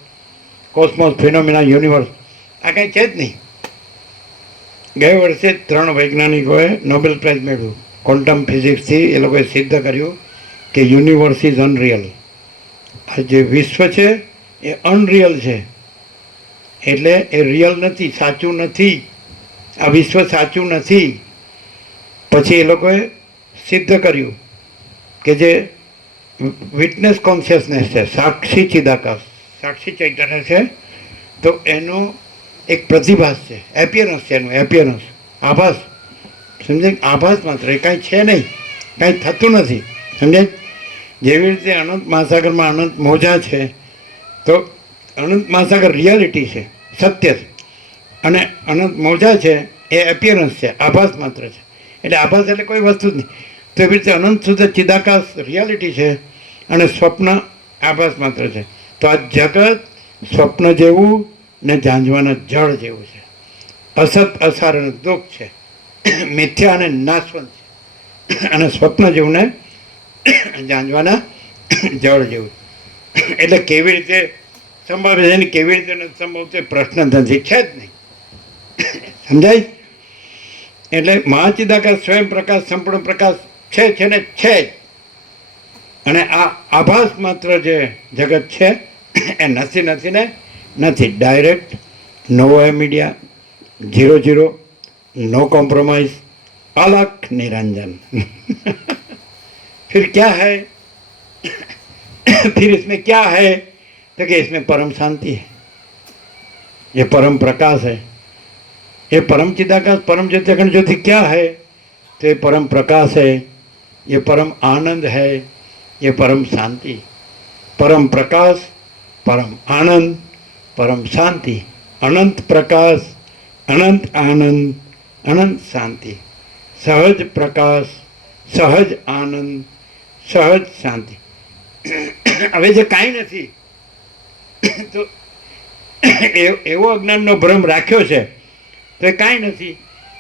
કોસ્મોસ, ફિનોમિના, યુનિવર્સ, આ કાંઈ છે જ નહીં. ગયા વર્ષે 3 વૈજ્ઞાનિકોએ નોબેલ પ્રાઇઝ મેળવ્યું ક્વોન્ટમ ફિઝિક્સથી. એ લોકોએ સિદ્ધ કર્યું કે યુનિવર્સ ઇઝ અનરિયલ. આ જે વિશ્વ છે એ અનરિયલ છે, એટલે એ રિયલ નથી, સાચું નથી. આ વિશ્વ સાચું નથી. પછી એ લોકોએ સિદ્ધ કર્યું કે જે વિટનેસ કોન્શિયસનેસ છે, સાક્ષી ચિદાકાશ, સાક્ષી ચૈતન્ય છે, તો એનો એક પ્રતિભાસ છે, એપિયરન્સ છે, એનું એપિયરન્સ, આભાસ. સમજાય? આભાસ માત્ર, એ કાંઈ છે નહીં, કાંઈ થતું નથી. સમજાય? જેવી રીતે અનંત મહાસાગરમાં અનંત મોજા છે, તો અનંત મહાસાગર રિયાલિટી છે, સત્ય છે, અને અનંત મોજા છે એ એપિયરન્સ છે, આભાસ માત્ર છે. એટલે આભાસ એટલે કોઈ વસ્તુ જ નહીં. તો એવી રીતે અનંત સુધી ચિદાકાશ રિયાલિટી છે અને સ્વપ્ન આભાસ માત્ર છે. તો આ જગત સ્વપ્ન જેવું ને ઝાંઝવાના જળ જેવું છે. અસત, અસાર અને દુઃખ છે, મિથ્યા અને નાશવંત છે, અને સ્વપ્ન જેવું ને ઝાંઝવાના જળ જેવું. એટલે કેવી રીતે સંભવે છે ને કેવી રીતે નથી સંભવતો પ્રશ્ન નથી, છે જ નહીં. સમજાય? એટલે મહાચિદાકાશ, સ્વયં પ્રકાશ, સંપૂર્ણ પ્રકાશ છે ને છે જ. અને આ આભાસ માત્ર જે જગત છે એ નથી ને નથી. Direct Nova Media, 0 no compromise Alakh Niranjan. फिर क्या है? फिर इसमें क्या है? तो कि इसमें परम शांति है, ये परम प्रकाश है, ये परम चिदाकाश परम ज्योति अखंड ज्योति क्या है? तो ये परम प्रकाश है, ये परम आनंद है, ये परम शांति। परम प्रकाश, परम आनंद, परम शांति, अनंत प्रकाश, अनंत आनंद, अनंत शांति, सहज प्रकाश, सहज आनंद, सहज शांति। હવે જે કાંઈ નથી તો એવો અજ્ઞાનનો ભ્રમ રાખ્યો છે તો એ કાંઈ નથી,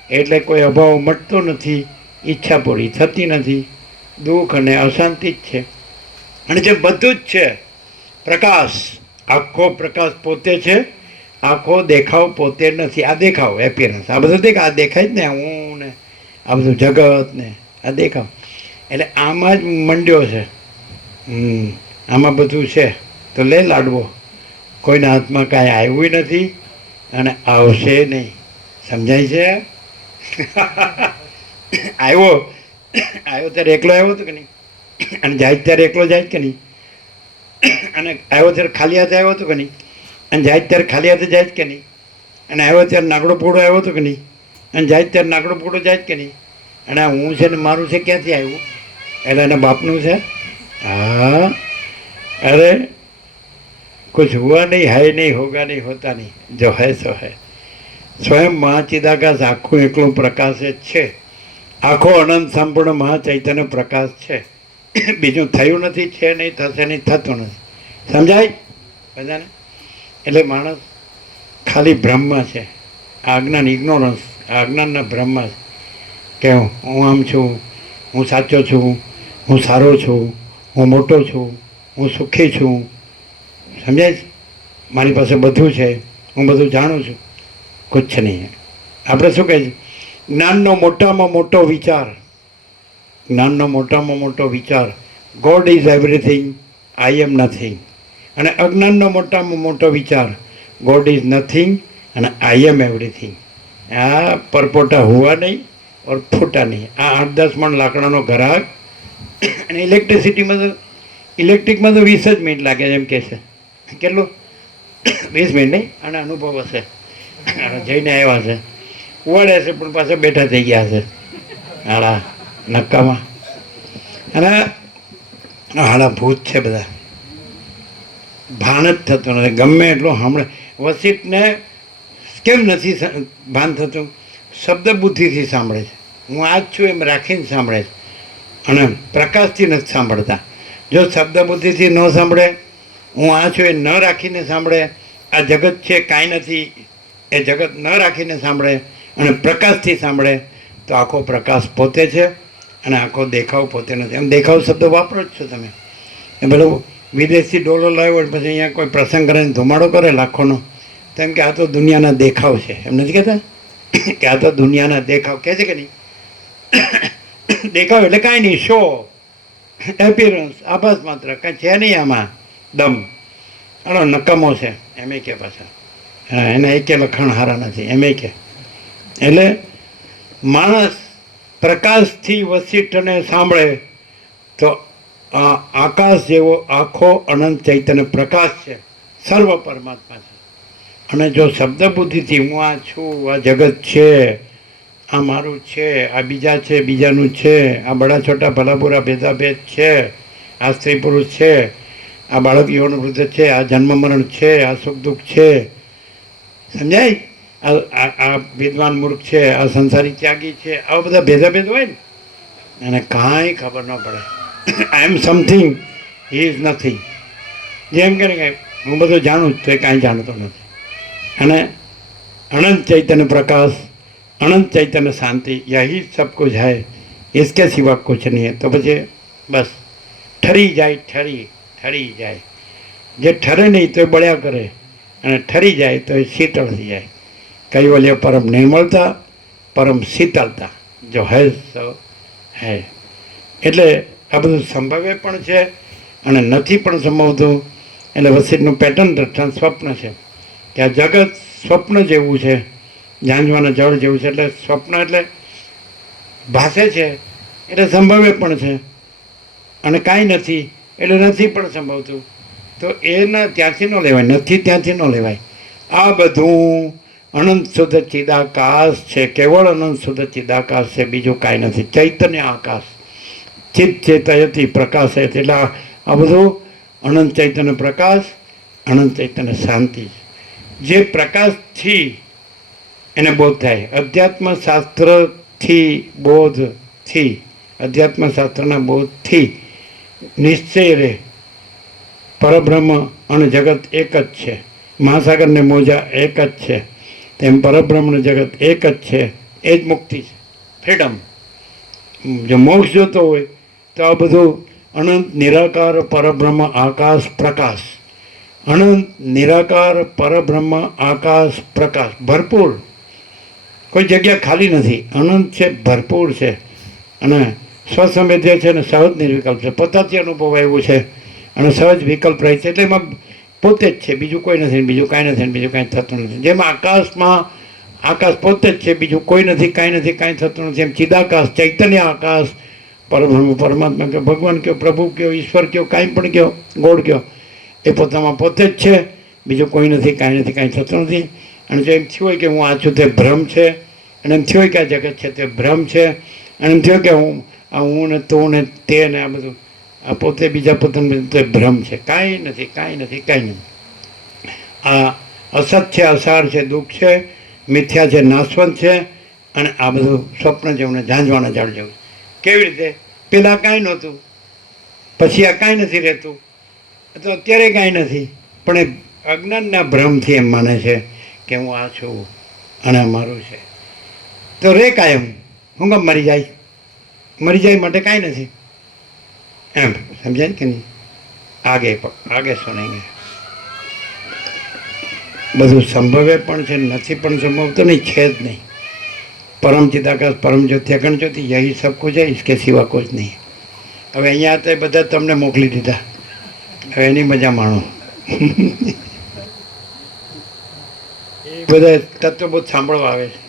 એટલે કોઈ અભાવ મટતો નથી, ઈચ્છા પૂરી થતી નથી, દુઃખ અને અશાંતિ જ છે। અને જે બધું જ છે પ્રકાશ, આખો પ્રકાશ પોતે છે, આખો દેખાવ પોતે નથી। આ દેખાવ એપિયરન્સ, આ બધું દેખાવ, આ દેખાય જ ને, હું ને આ બધું જગત ને આ દેખાવ, એટલે આમાં જ મંડ્યો છે। આમાં બધું છે તો લે લાડવો, કોઈના હાથમાં કાંઈ આવ્યું નથી અને આવશે નહીં, સમજાય છે? આવ્યો ત્યારે એકલો આવ્યો હતો કે નહીં, અને જાય ત્યારે એકલો જાય કે નહીં, અને આવ્યો ત્યારે ખાલી હાથે આવ્યો હતો કે નહીં, અને જાય ત્યારે ખાલી હાથે જાય કે નહીં, અને આવ્યો ત્યારે નાગડો પોળો આવ્યો હતો કે નહીં, અને જાય ત્યારે નાગડો પોળો જાય કે નહીં, અને આ હું છે ને મારું છે ક્યાંથી આવ્યું? એટલે એના બાપનું છે। हाँ, अरे कुछ हुआ नहीं, है नहीं, होगा नहीं, होता नहीं, जो है सो है। स्वयं महाचिदाकाश आखो एकलो प्रकाश है, आखो अनंत संपूर्ण महाचैतन्य प्रकाश है, बीजू थयुं नथी, छे नहीं, थशे नहीं, थतुं नथी। समझाय बधाने? एटले माणस खाली ब्रह्म है, आज्ञान इग्नोरन्स, आज्ञानना ब्रह्म के हूँ आम छूँ, हूँ साचो छूँ, हूँ सारो छूँ, હું મોટો છું, હું સુખી છું, સમજાય? મારી પાસે બધું છે, હું બધું જાણું છું, કુછ નહીં। આપણે શું કહે છે? જ્ઞાનનો મોટામાં મોટો વિચાર, જ્ઞાનનો મોટામાં મોટો વિચાર, God is everything, I am nothing. અને અજ્ઞાનનો મોટામાં મોટો વિચાર, ગોડ ઇઝ નથિંગ અને આઈ એમ એવરીથિંગ। આ પરપોટા હુआ નહીં और ફૂટા નહીં। આ 8-10 મણ લાકડાનો ઘરાક, અને ઇલેક્ટ્રિસિટીમાં તો ઇલેક્ટ્રિકમાં તો 20 જ મિનિટ લાગે એમ કહે છે। કેટલું? 20 મિનિટ નહીં? અને અનુભવ હશે, જઈને આવ્યા છે, ઉવાડે છે પણ પાછા બેઠા થઈ ગયા છે હાડા નક્કામાં। અને હાડા ભૂત છે બધા, ભાન જ થતું નથી, ગમે એટલું સાંભળે। વસીતને કેમ નથી ભાન થતું? શબ્દ બુદ્ધિથી સાંભળે છે, હું આ જ છું એમ રાખીને સાંભળે છે, અને પ્રકાશથી નથી સાંભળતા। જો શબ્દ બુદ્ધિથી ન સાંભળે, હું આ છું એ ન રાખીને સાંભળે, આ જગત છે કાંઈ નથી એ જગત ન રાખીને સાંભળે અને પ્રકાશથી સાંભળે, તો આખો પ્રકાશ પોતે છે અને આખો દેખાવ પોતે નથી। એમ દેખાવ શબ્દ વાપરો જ છો તમે। એ પેલો વિદેશથી ડોલો લાવ્યો પછી અહીંયા કોઈ પ્રસંગ કરીને ધુમાડો કરે લાખોનો, તો એમ કે આ તો દુનિયાના દેખાવ છે, એમ નથી કહેતા કે આ તો દુનિયાના દેખાવ કહે છે કે નહીં? દેખાવ એટલે કાંઈ નહીં, શો, એપિયરન્સ, આભાસ માત્ર, કાંઈ છે નહીં આમાં દમ। હાલો નકામો છે એમ કે પાછા, હા એના એકે લખાણ હારા નથી એમ કે। એટલે માણસ પ્રકાશથી વસિષ્ઠને સાંભળે તો આ આકાશ જેવો આખો અનંત ચૈતન્ય પ્રકાશ છે, સર્વ પરમાત્મા છે। અને જો શબ્દ બુદ્ધિથી હું આ છું, આ જગત છે, આ મારું છે, આ બીજા છે, બીજાનું છે, આ બડા છોટા ભલાબુરા ભેદાભેદ છે, આ સ્ત્રી પુરુષ છે, આ બાળક યુવાન વૃદ્ધ છે, આ જન્મ મરણ છે, આ સુખ દુઃખ છે, સમજાય? આ વિદ્વાન મૂર્ખ છે, આ સંસારી ત્યાગી છે, આવા બધા ભેદાભેદ હોય ને, એને કાંઈ ખબર ન પડે। આઈ am something, he is nothing. જેમ કે હું બધું જાણું જ તો એ કાંઈ જાણતો નથી। અને અનંત ચૈતન્ય પ્રકાશ, अनंत चैतन्य शांति, यही सब कुछ है, इसके सिवा कुछ नहीं है। तो પછી બસ ઠરી જાય, ઠરી જાય। જે ઠરે નહીં તો એ બળ્યા કરે, અને ઠરી જાય તો એ શીતળ થઈ જાય। કૈવલ્ય પરમ નિર્મળતા, પરમ શીતળતા, જો હૈ સો હૈ। એટલે આ બધું સંભવે પણ છે અને નથી પણ સંભવતું। એટલે વસિષ્ઠનું પેટર્ન રચન સ્વપ્ન છે કે આ જગત સ્વપ્ન જેવું છે, ઝાંઝવાના જળ જેવું છે. એટલે સ્વપ્ન એટલે ભાસે છે એટલે સંભવે પણ છે, અને કાંઈ નથી એટલે નથી પણ સંભવતું. તો એના ત્યાંથી ન લેવાય, નથી ત્યાંથી ન લેવાય. આ બધું અનંત શુદ્ધ ચિદાકાશ છે, કેવળ અનંત શુદ્ધ ચિદાકાશ છે, બીજું કાંઈ નથી. ચૈતન્ય આકાશ, ચિત્ત ચેતયતી પ્રકાશ એટલે આ બધું અનંત ચૈતન્ય પ્રકાશ, અનંત ચૈતન્ય શાંતિ. જે પ્રકાશથી એને બોધ થાય, અધ્યાત્મ શાસ્ત્રથી બોધથી, અધ્યાત્મ શાસ્ત્રના બોધથી નિશ્ચય રહે પરબ્રહ્મ અને જગત એક જ છે, મહાસાગરને મોજા એક જ છે, તેમ પરબ્રહ્મનું જગત એક જ છે. એ જ મુક્તિ છે, ફ્રીડમ. જો મોક્ષ જોતો હોય તો આ બધું અનંત નિરાકાર પરબ્રહ્મ આકાશ પ્રકાશ, અનંત નિરાકાર પરબ્રહ્મ આકાશ પ્રકાશ ભરપૂર, કોઈ જગ્યા ખાલી નથી, અનંત છે, ભરપૂર છે. અને સ્વસંવેદ્ય છે અને સહજ નિર્વિકલ્પ છે, પોતાથી અનુભવ એવું છે અને સહજ વિકલ્પ રહે છે. એટલે એમાં પોતે જ છે, બીજું કોઈ નથી, બીજું કાંઈ નથી, બીજું કાંઈ થતું નથી. જેમ આકાશમાં આકાશ પોતે જ છે, બીજું કોઈ નથી, કાંઈ નથી, કાંઈ થતું નથી. એમ ચિદાકાશ, ચૈતન્ય આકાશ, પરબ્રહ્મ, પરમાત્મા કયો, ભગવાન કયો, પ્રભુ કયો, ઈશ્વર કયો, કાંઈ પણ કયો, ગોળ કયો, એ પોતામાં પોતે જ છે, બીજું કોઈ નથી, કાંઈ નથી, કાંઈ થતું નથી. અને જો એમ થયું હોય કે હું આ છું તે ભ્રમ છે, અને એમ થયું હોય કે આ જગત છે તે ભ્રમ છે, અને એમ થયું કે હું ને તું ને તે ને આ બધું આ પોતે બીજા પોતાનું તે ભ્રમ છે. કાંઈ નથી, કાંઈ નથી, કાંઈ નથી. આ અસત છે, અસાર છે, દુઃખ છે, મિથ્યા છે, નાશવંત છે, અને આ બધું સ્વપ્ન જેવું ને ઝાંઝવાના ઝાડ જેવું. કેવી રીતે? પેલા કાંઈ નહોતું, પછી આ કાંઈ નથી રહેતું, તો અત્યારે કાંઈ નથી, પણ એ અજ્ઞાનના ભ્રમથી એમ માને છે કે હું આ છું અને મારું છે. તો રે કાયમ, હું કેમ મરી જાય? મરી જાય માટે કાંઈ નથી એમ સમજાય કે નહીં? આગે સુનેંગે. બધું સંભવે પણ છે, નથી પણ સંભવતો નહીં, છે જ નહીં. પરમ ચિદાકાશ પરમ જ્યોતિ અગણ જ્યોતિ યહી સબ કુછ है, इसके सिवा कुछ नहीं. હવે અહીંયા તો બધા તમને મોકલી દીધા, હવે એની મજા માણો. એ બધા તત્વ બહુ સાંભળવા આવે છે.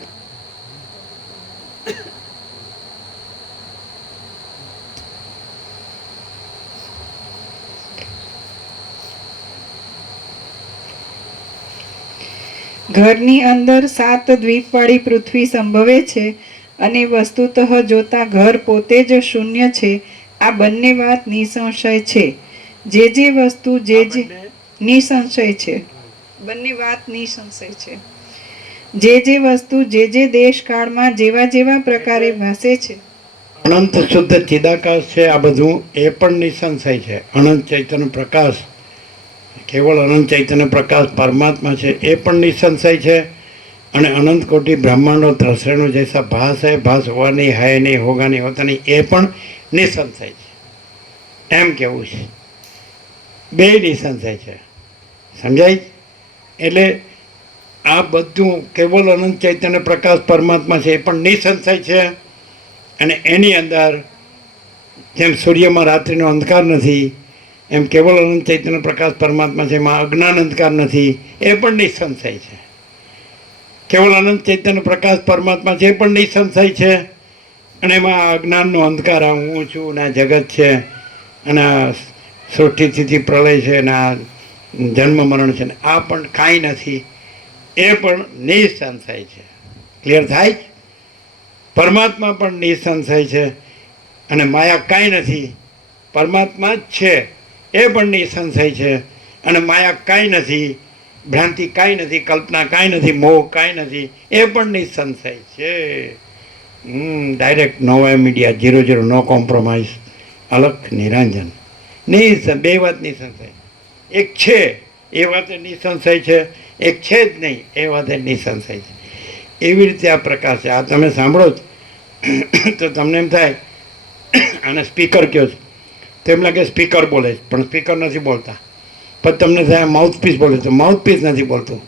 ઘરની અંદર 7 દ્વીપવાળી પૃથ્વી સંભવે છે અને વસ્તુતઃ જોતા ઘર પોતે જ શૂન્ય છે. આ બંને વાત નિસંશય છે. જે વસ્તુ જે નિસંશય છે, બંને વાત નિસંશય છે. જે વસ્તુ જે દેશ કાળમાં જેવા પ્રકારે ભાસે છે, અનંત શુદ્ધ ચિદાકાશ છે. આ બધું એ પણ નિસંશય છે. અનંત ચૈતન્ય પ્રકાશ, કેવળ અનંત ચૈતન્ય પ્રકાશ પરમાત્મા છે, એ પણ નિસંશય છે. અને અનંત કોટી બ્રહ્માંડો ત્રસરેણો જૈસા ભાસ है, ભાસ હોવા નહીં, હૈ નહીં, હોગા નહીં, હોતા નહીં, એ પણ નિસંશય છે. એમ કેવું છે, બે નિસંશય છે. સમજાય? એટલે આ બધું કેવળ અનંત ચૈતન્ય પ્રકાશ પરમાત્મા છે, એ પણ નિસંશય છે. અને એની અંદર જેમ સૂર્યમાં રાત્રિનો અંધકાર નથી, એમ કેવળ અનંત ચૈતન્ય પ્રકાશ પરમાત્મા છે, એમાં અજ્ઞાન અંધકાર નથી, એ પણ નિસંશય છે. કેવળ અનંત ચૈતન્ય પ્રકાશ પરમાત્મા છે, એ પણ નિસંશય છે. અને એમાં અજ્ઞાનનો અંધકાર, આ હું છું ને આ જગત છે, અને આ સૃષ્ટિ સ્થિતિ પ્રલય છે, ને આ જન્મ મરણ છે, ને આ પણ કાંઈ નથી, એ પણ નિસંશય છે. ક્લિયર થાય? પરમાત્મા પણ નિસંશય છે. અને માયા કાંઈ નથી, પરમાત્મા જ છે, એ પણ નિસંશય છે. અને માયા કાંઈ નથી, ભ્રાંતિ કાંઈ નથી, કલ્પના કાંઈ નથી, મોહ કાંઈ નથી, એ પણ નિસંશય છે. Direct Nova Media 00 no compromise, અલખ નિરંજન. બે વાત નિસંશય. એક છે એ વાતે નિસંશય છે, એક છે જ નહીં એ વાતે નિસંશય છે. એવી રીતે આ પ્રકાશ છે. આ તમે સાંભળો તો તમને એમ થાય આને સ્પીકર કહો છો, તો એમ લાગે સ્પીકર બોલે છે, પણ સ્પીકર નથી બોલતા. પણ તમને થાય માઉથપીસ બોલે તો માઉથપીસ નથી બોલતું.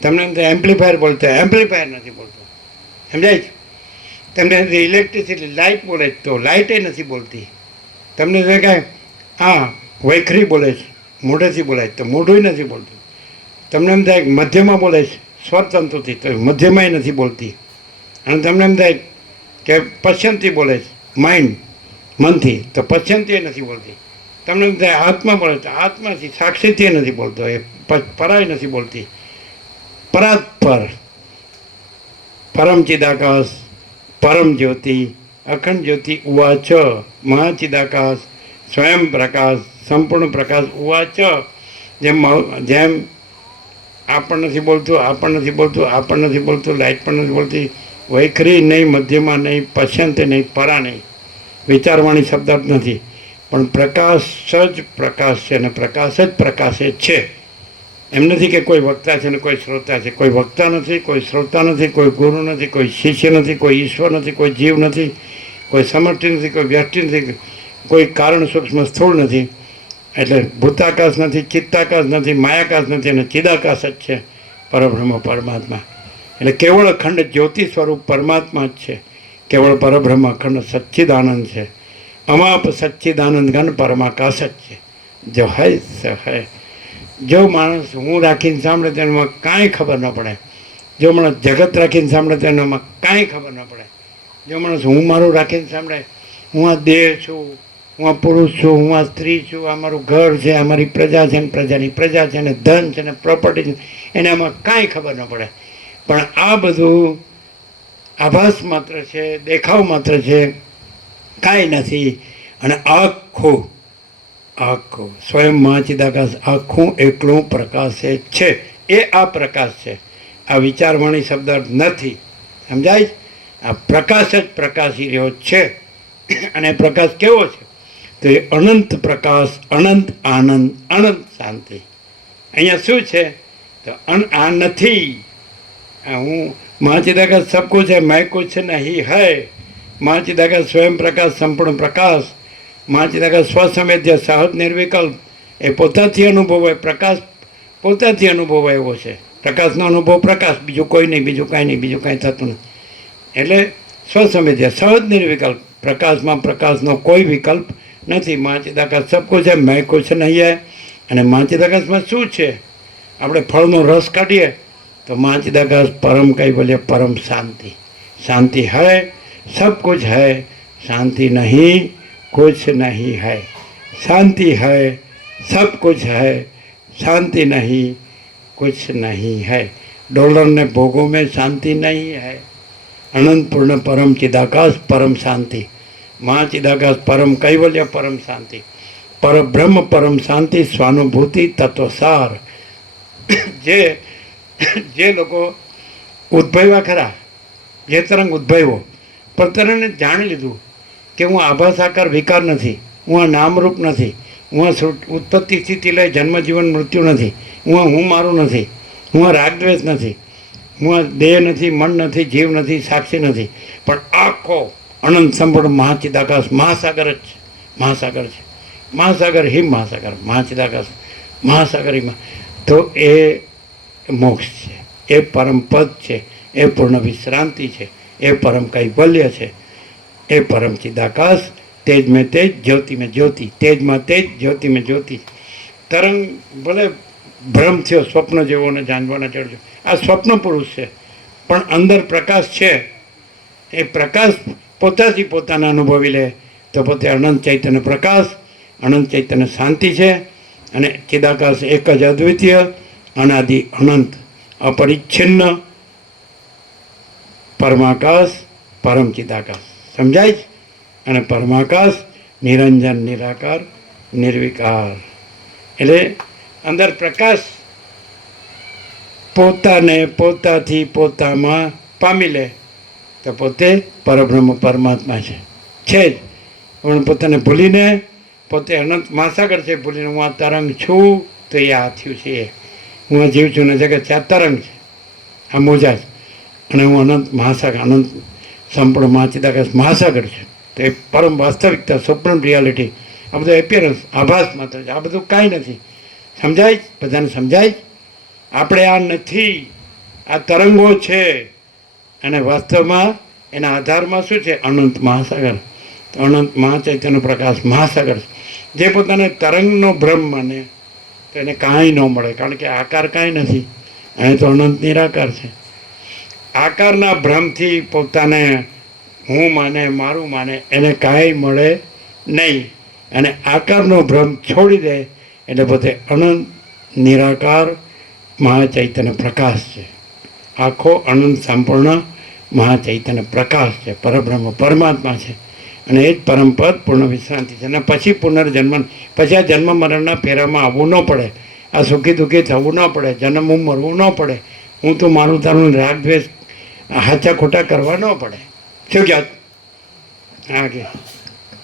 તમને એમ થાય એમ્પ્લીફાયર બોલતો એમ્પ્લીફાયર નથી બોલતું. સમજાય છે? તમને ઇલેક્ટ્રિસિટી લાઇટ બોલે તો લાઇટે નથી બોલતી. તમને થાય કાંઈ હા વૈખરી બોલે છે, મોઢેથી બોલાય તો મોઢું નથી બોલતું. તમને એમ થાય મધ્યમાં બોલે છે, સ્વતંત્રથી, તો મધ્યમાંય નથી બોલતી. અને તમને એમ થાય કે પશ્ચિમથી બોલે છે, માઇન્ડ મનથી, તો પશ્ચિમથી નથી બોલતી. તમને એમ થાય આત્મા બોલે તો આત્માથી, સાક્ષીથી નથી બોલતો, એ પરાય નથી બોલતી. પરાત્પર, પરમ ચિદાકાશ, પરમ જ્યોતિ, અખંડ જ્યોતિ ઉવાચ, મહાચિદાકાશ, સ્વયં પ્રકાશ, સંપૂર્ણ પ્રકાશ ઉવાચ. જેમ આપણ નથી બોલતું, આપણ નથી બોલતું, આપણ નથી બોલતું, લાઇટ પણ નથી બોલતી, વૈખરી નહીં, મધ્યમાં નહીં, પશ્ચંતે નહીં, પરા નહીં, વિચારવાણી શબ્દ નથી, પણ પ્રકાશ જ પ્રકાશ છે, અને પ્રકાશ જ પ્રકાશ જ છે. એમ નથી કે કોઈ વક્તા છે ને કોઈ શ્રોતા છે. કોઈ વક્તા નથી, કોઈ શ્રોતા નથી, કોઈ ગુરુ નથી, કોઈ શિષ્ય નથી, કોઈ ઈશ્વર નથી, કોઈ જીવ નથી, કોઈ સમષ્ટિ નથી, કોઈ વ્યક્તિ નથી, કોઈ કારણ સૂક્ષ્મ સ્થૂળ નથી. એટલે ભૂતાકાશ નથી, ચિત્તાકાશ નથી, માયાકાશ નથી, અને ચિદાકાશ જ છે પરબ્રહ્મ પરમાત્મા. એટલે કેવળ અખંડ જ્યોતિ સ્વરૂપ પરમાત્મા જ છે. કેવળ પરબ્રહ્મ અખંડ સચ્ચિદાનંદ છે. અમાપ સચ્ચિદાનંદ ઘન પરમાકાશ જ છે. જો હૈ સ હૈ. જો માણસ હું રાખીને સાંભળે તો એમાં કાંઈ ખબર ન પડે. જો માણસ જગત રાખીને સાંભળે તો એનામાં કાંઈ ખબર ન પડે. જો માણસ હું મારું રાખીને સાંભળે, હું આ દેહ છું, હું આ પુરુષ છું, હું આ સ્ત્રી છું, આ મારું ઘર છે, આ મારી પ્રજા છે, ને પ્રજાની પ્રજા છે, ને ધન છે, ને પ્રોપર્ટી છે, એને આમાં કાંઈ ખબર ન પડે. પણ આ બધું આભાસ માત્ર છે, દેખાવ માત્ર છે, કાંઈ નથી. અને આખું સ્વયં મહાચિદાકાશ આખું એકલું પ્રકાશે છે. એ આ પ્રકાશ છે. આ વિચારવાણી શબ્દ નથી. સમજાય? આ પ્રકાશ જ પ્રકાશી રહ્યો છે. અને પ્રકાશ કેવો છે? તો એ અનંત પ્રકાશ, અનંત આનંદ, અનંત શાંતિ. અહીંયા શું છે? તો આ નથી. હું મહાચિદાકાશ સબ કુછ है, मैं कुछ नहीं है. મહાચિદાકાશ સ્વયં પ્રકાશ, સંપૂર્ણ પ્રકાશ. મહાચિદાકાશ સ્વસંવેદ્ય, સહજ નિર્વિકલ્પ. એ પોતાથી અનુભવાય. પ્રકાશ પોતાથી અનુભવાય એવો છે. પ્રકાશનો અનુભવ પ્રકાશ, બીજું કોઈ નહીં, બીજું કાંઈ નહીં, બીજું કાંઈ થતું નથી. એટલે સ્વસંવેદ્ય, સહજ નિર્વિકલ્પ. પ્રકાશમાં પ્રકાશનો કોઈ વિકલ્પ નથી. મહાચિદાકાશ સબ કુછ है, मैं कुछ नहीं है. અને મહાચિદાકાશમાં શું છે? આપણે ફળનો રસ કાઢીએ તો મહાચિદાકાશ પરમ કૈવલ્ય, પરમ શાંતિ. शांति है, सब कुछ है. शांति नहीं, कुछ नहीं है. शांति है, सब कुछ है. शांति नहीं, कुछ नहीं है. डॉलर ने भोगों में शांति नहीं है. अनंत पूर्ण परम चिदाकाश, परम शांति. महाचिदाकाश परम कैवल्य, परम शांति. पर ब्रह्म परम शांति, स्वानुभूति तत्वसार. જે લોકો ઉદ્ભવ્યા ખરા, જે તરંગ ઉદ્ભવ્યો, પણ તરંગને જાણી લીધું કે હું આભાસ આકાર વિકાર નથી, હું આ નામરૂપ નથી, હું આ ઉત્પત્તિ સ્થિતિ લઈ જન્મ જીવન મૃત્યુ નથી, હું મારું નથી, હું આ રાગદ્વેષ નથી, હું આ દેહ નથી, મન નથી, જીવ નથી, સાક્ષી નથી, પણ આખો અનંત સંપૂર્ણ મહાચિદાકાશ મહાસાગર જ છે. મહાસાગર છે. મહાસાગર હિમ મહાસાગર, મહાચિદાકાશ મહાસાગર હિમ. તો એ મોક્ષ છે, એ પરમ પદ છે, એ પૂર્ણ વિશ્રાંતિ છે, એ પરમ કૈવલ્ય છે, એ પરમ ચિદાકાશ. તેજ મેં તેજ, જ્યોતિ મેં જ્યોતિ. તેજમાં તેજ, જ્યોતિ મેં જ્યોતિ. તરંગ ભલે ભ્રમ થયો સ્વપ્ન જેવો ને જાણવાના ચડજો, આ સ્વપ્ન પુરુષ છે, પણ અંદર પ્રકાશ છે. એ પ્રકાશ પોતાથી પોતાને અનુભવી લે તો પોતે અનંત ચૈતન્ય પ્રકાશ, અનંત ચૈતન્ય શાંતિ છે. અને ચિદાકાશ એક જ અદ્વિતીય, અનાદિ અનંત, અપરિચ્છિન્ન પરમાકાશ, પરમ ચિદાકાશ. સમજાય છે? અને પરમાકાશ નિરંજન, નિરાકાર, નિર્વિકાર. એટલે અંદર પ્રકાશ પોતાને પોતાથી પોતામાં પામી લે તો પોતે પરબ્રહ્મ પરમાત્મા છે જ. પણ પોતાને ભૂલીને, પોતે અનંત મહાસાગર છે, ભૂલીને હું આ તરંગ છું, તો એ આ થયું છે. હું આ જીવ છું ને જગત છે, આ તરંગ છે, આ મોજા છે. અને હું અનંત મહાસાગર, અનંત સંપૂર્ણ મહાચિદાકાશ મહાસાગર છે. તો એ પરમ વાસ્તવિકતા, સુપ્રીમ રિયાલિટી. આ બધું એપિયરન્સ, આભાસ માત્ર છે. આ બધું કાંઈ નથી. સમજાય? બધાને સમજાય? આપણે આ નથી, આ તરંગો છે. અને વાસ્તવમાં એના આધારમાં શું છે? અનંત મહાસાગર. તો અનંત મહાચૈતન્ય પ્રકાશ મહાસાગર છે. જે પોતાને તરંગનો ભ્રમ માને તો એને કાંઈ ન મળે, કારણ કે આકાર કાંઈ નથી. અહીં તો અનંત નિરાકાર છે. આકારના ભ્રમથી પોતાને હું માને મારું માને એને કાંઈ મળે નહીં, અને આકારનો ભ્રમ છોડી દે એટલે પોતે અનંત નિરાકાર મહાચૈતન્ય પ્રકાશ છે. આખો અનંત સંપૂર્ણ મહાચૈતન્ય પ્રકાશ છે, પરબ્રહ્મ પરમાત્મા છે. અને એ જ પરમપદ પૂર્ણ વિશ્રાંતિ છે. અને પછી પુનર્જન્મ, પછી આ જન્મ મરણના ફેરામાં આવવું ન પડે, આ સુખી દુઃખી થવું ન પડે, જન્મવું મરવું ન પડે, હું તો મારું તારું રાગ દ્વેષ હાચા ખોટા કરવા ન પડે. શું ક્યાં આગે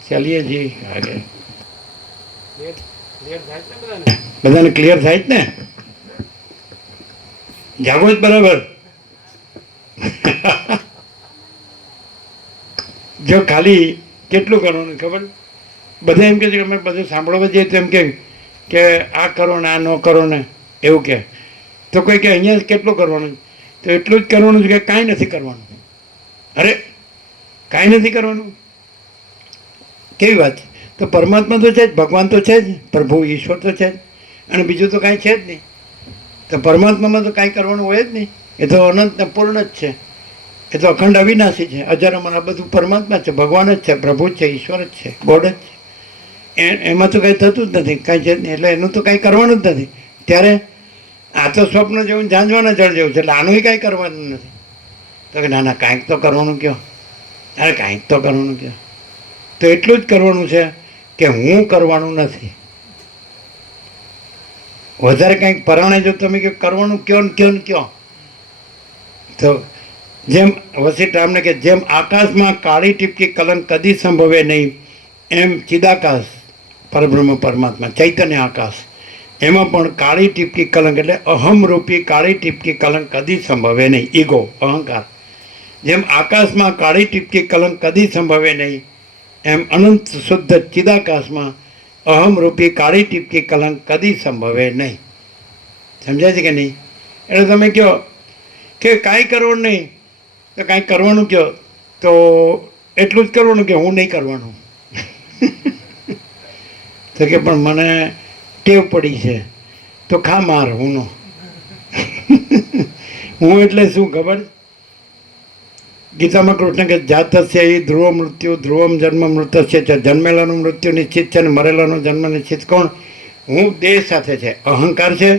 ચાલીએ જી આગે. બધાને ક્લિયર થાય જ ને? જાગો જ બરાબર. જો ખાલી કેટલું કરવાનું ખબર, બધા એમ કહે છે કે અમે બધું સાંભળવા જઈએ તો એમ કે આ કરો ને આ ન કરો ને એવું કહે, તો કોઈ કે અહીંયા કેટલું કરવાનું, તો એટલું જ કરવાનું છે કે કાંઈ નથી કરવાનું. અરે કાંઈ નથી કરવાનું, કેવી વાત છે? તો પરમાત્મા તો છે જ, ભગવાન તો છે જ, પ્રભુ ઈશ્વર તો છે જ, અને બીજું તો કાંઈ છે જ નહીં. તો પરમાત્મામાં તો કાંઈ કરવાનું હોય જ નહીં. એ તો અનંત ને પૂર્ણ જ છે, એ તો અખંડ અવિનાશી છે, અજર અમર. આ બધું પરમાત્મા છે, ભગવાન જ છે, પ્રભુ જ છે, ઈશ્વર જ છે, ગોડ જ છે. એમાં તો કંઈ થતું જ નથી, કાંઈ છે જ નહીં. એટલે એનું તો કાંઈ કરવાનું જ નથી. ત્યારે આ તો સ્વપ્ન જેવું ઝાંઝવાના જળ જેવું છે, એટલે આનું કાંઈ કરવાનું નથી. તો કે ના ના કાંઈક તો કરવાનું કયો, અરે કાંઈક તો કરવાનું કયો. તો એટલું જ કરવાનું છે કે હું કરવાનું નથી. વધારે કંઈક પરાણે જો તમે કરવાનું કયો ને કયો ને કયો, તો જેમ વસીરામને કે જેમ આકાશમાં કાળી ટીપકી કલંક કદી સંભવે નહીં, એમ ચિદાકાશ પરબ્રહ્મ પરમાત્મા ચૈતન્ય આકાશ, એમાં પણ કાળી ટીપકી કલંક એટલે અહમરૂપી કાળી ટીપકી કલંક કદી સંભવે નહીં, ઈગો અહંકાર. જેમ આકાશમાં કાળી ટીપકી કલંક કદી સંભવે નહીં, એમ અનંત શુદ્ધ ચિદાકાશમાં અહમરૂપી કાળી ટીપકી કલંક કદી સંભવે નહીં. સમજાય છે કે નહીં? એટલે તમે કહો કે કાંઈ કરવાનું નહીં, તો કાંઈ કરવાનું કહો તો એટલું જ કરવાનું કે હું નહીં કરવાનું. તો કે પણ મને ટેવ પડી છે, તો ખા માર હુંનો. હું એટલે શું ખબર? ગીતામાં કૃષ્ણ કે જાતસ્ય એ ધ્રુવ મૃત્યુ ધ્રુવમ જન્મ મૃતસ્ય છે. જન્મેલાનું મૃત્યુ નિશ્ચિત છે અને મરેલાનો જન્મ નિશ્ચિત. કોણ? હું દેહ સાથે છે. અહંકાર છે,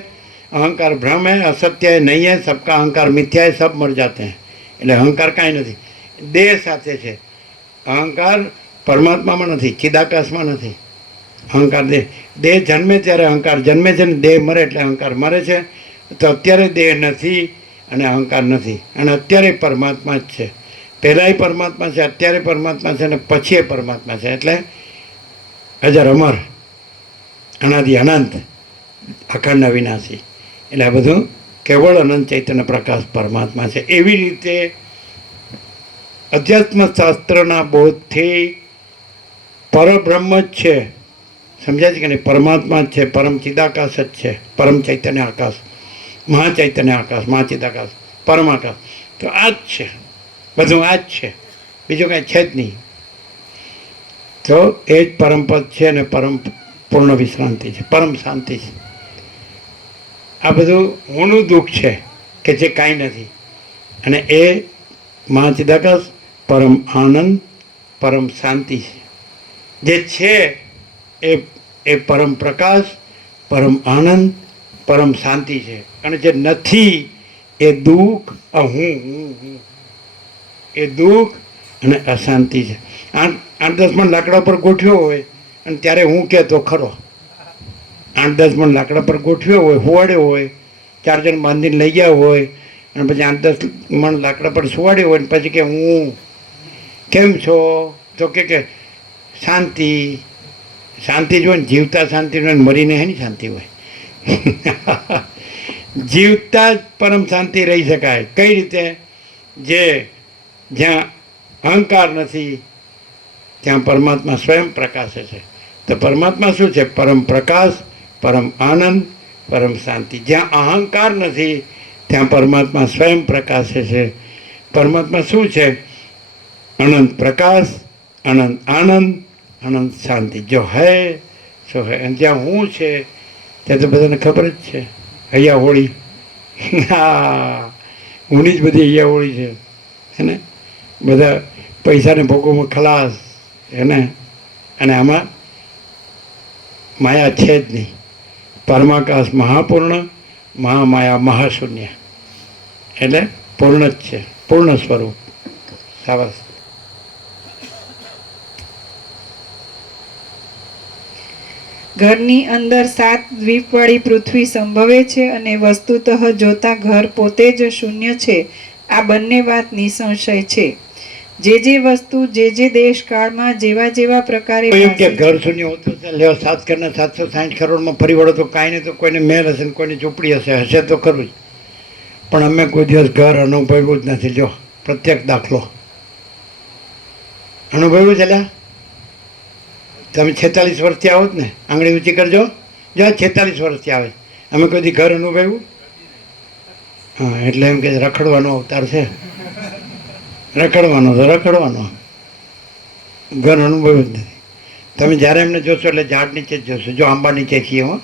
અહંકાર ભ્રમ है, असत्य है, नहीं है, सबका अहंकार मिथ्या है, सब मर जाते हैं. એટલે અહંકાર કાંઈ નથી, દેહ સાથે છે. અહંકાર પરમાત્મામાં નથી, ચિદાકાશમાં નથી. અહંકાર દેહ જન્મે ત્યારે અહંકાર જન્મે છે ને દેહ મરે એટલે અહંકાર મરે છે. તો અત્યારે દેહ નથી અને અહંકાર નથી, અને અત્યારે પરમાત્મા જ છે. પહેલાંય પરમાત્મા છે, અત્યારે પરમાત્મા છે, અને પછી એ પરમાત્મા છે. એટલે અજર અમર, અનાદિ અનંત, અખંડ અવિનાશી. એટલે આ બધું કેવળ અનંત ચૈતન્ય પ્રકાશ પરમાત્મા છે. એવી રીતે અધ્યાત્મ શાસ્ત્રના બોધથી પરબ્રહ્મ જ છે. સમજાય છે કે નહીં? પરમાત્મા જ છે, પરમ ચિદાકાશ જ છે, પરમ ચૈતન્ય આકાશ, મહાચૈતન્ય આકાશ, મહાચિદાકાશ, પરમ આકાશ. તો આ જ છે, બધું આ જ છે, બીજું કાંઈ છે જ નહીં. તો એ જ પરમપદ છે અને પરમ પૂર્ણ વિશ્રાંતિ છે, પરમ શાંતિ છે. આ બધું હુંનું દુઃખ છે કે જે કાંઈ નથી, અને એ મહાચિદાકાશ પરમ આનંદ, પરમ શાંતિ છે. જે છે એ પરમ પ્રકાશ, પરમ આનંદ, પરમ શાંતિ છે. અને જે નથી એ દુઃખ, હું એ દુઃખ અને અશાંતિ છે. 8-10 મણ લાકડા પર ગોઠવ્યો હોય અને ત્યારે હું કહેતો ખરો, 8-10 મણ લાકડા પર ગોઠવ્યો હોય, સુવાડ્યો હોય, 4 જણ બાંધીને લઈ ગયા હોય, અને પછી 8-10 મણ લાકડા પર સુવાડ્યો હોય, ને પછી કે હું કેમ છો, તો કે શાંતિ. શાંતિ જ હોય ને, જીવતા શાંતિ હોય ને મરીને એની શાંતિ હોય. જીવતા જ પરમ શાંતિ રહી શકાય. કઈ રીતે? જ્યાં અહંકાર નથી ત્યાં પરમાત્મા સ્વયં પ્રકાશે છે. તો પરમાત્મા શું છે? પરમ પ્રકાશ, પરમ આનંદ, પરમ શાંતિ. જ્યાં અહંકાર નથી ત્યાં પરમાત્મા સ્વયં પ્રકાશે છે. પરમાત્મા શું છે? અનંત પ્રકાશ, અનંત આનંદ, અનંત શાંતિ. જો હૈ સો હૈ. અને જ્યાં હું છે ત્યાં તો બધાને ખબર જ છે. હૈયા હોળી હા, ઊની જ બધી અહીંયા છે હે ને, બધા પૈસાને ભોગોમાં ખલાસ હે ને, અને આમાં માયા છે જ નહીં. પરમાકાશ મહાપૂર્ણ, મહામાયા મહાશૂન્ય, એટલે પૂર્ણ જ છે, પૂર્ણ સ્વરૂપ. સાવસ. ઘરની અંદર 7 દ્વીપવાળી પૃથ્વી સંભવે છે અને વસ્તુતઃ જોતા ઘર પોતે જ શૂન્ય છે. આ બંને વાત નિસંશય છે. જે વસ્તુ જે દેશ કાળમાં જેવા જેવા પ્રકારે એમ કે ભાસે ઘર શૂન્ય હોતું છે, લ્યો 7 કરોડ 760 કરોડમાં ફરી વળો તો કાંઈ નહીં, તો કોઈને મહેલ હશે ને કોઈની ઝૂંપડી હશે તો ખરું જ. પણ અમે કોઈ દિવસ ઘર અનુભવ્યું જ નથી. જો પ્રત્યેક દાખલો અનુભવ્યું છે. લ્યા તમે 46 વર્ષથી આવો જ ને, આંગળી ઊંચી કરજો. જો 46 વર્ષથી આવે, અમે કોઈ દી ઘર અનુભવ્યું? હા, એટલે એમ કે રખડવાનો અવતાર છે, રખડવાનો તો રખડવાનો, ઘર અનુભવ્યું જ નથી. તમે જ્યારે એમને જોશો એટલે ઝાડ નીચે જ જોશો. જો આંબા નીચે છીએ હો,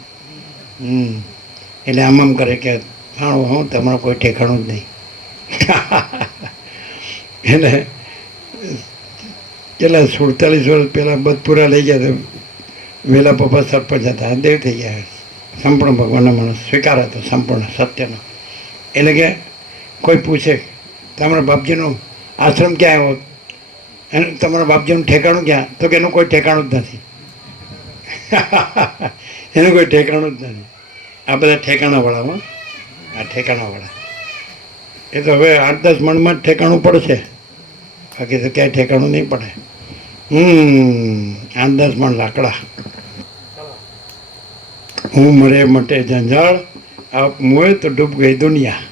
એટલે આમ કરે કે હા હું તમારું કોઈ ઠેકાણું જ નહીં. એટલે કેટલા 47 વર્ષ પહેલાં બદપુરા લઈ ગયા તો વેલા પપ્પા સરપંચ હતા, દેવ થઈ ગયા, સંપૂર્ણ ભગવાનનો માણસ, સ્વીકાર હતો સંપૂર્ણ સત્યનો. એટલે કે કોઈ પૂછે તમારા બાપજીનું આશ્રમ ક્યાં આવ્યો, એનું તમારા બાપજીનું ઠેકાણું ક્યાં, તો કે એનું કોઈ ઠેકાણું જ નથી. એનું કોઈ ઠેકાણું જ નથી. આ બધા ઠેકાણાવાળા હો, આ ઠેકાણાવાળા. એ તો હવે 8-10 મણમાં જ ઠેકાણું પડશે, બાકી તો ક્યાંય ઠેકાણું નહીં પડે. 8-10 મણ લાકડા. હું મરે મટે જંજાળ, આપ મોએ તો ડૂબ ગઈ દુનિયા.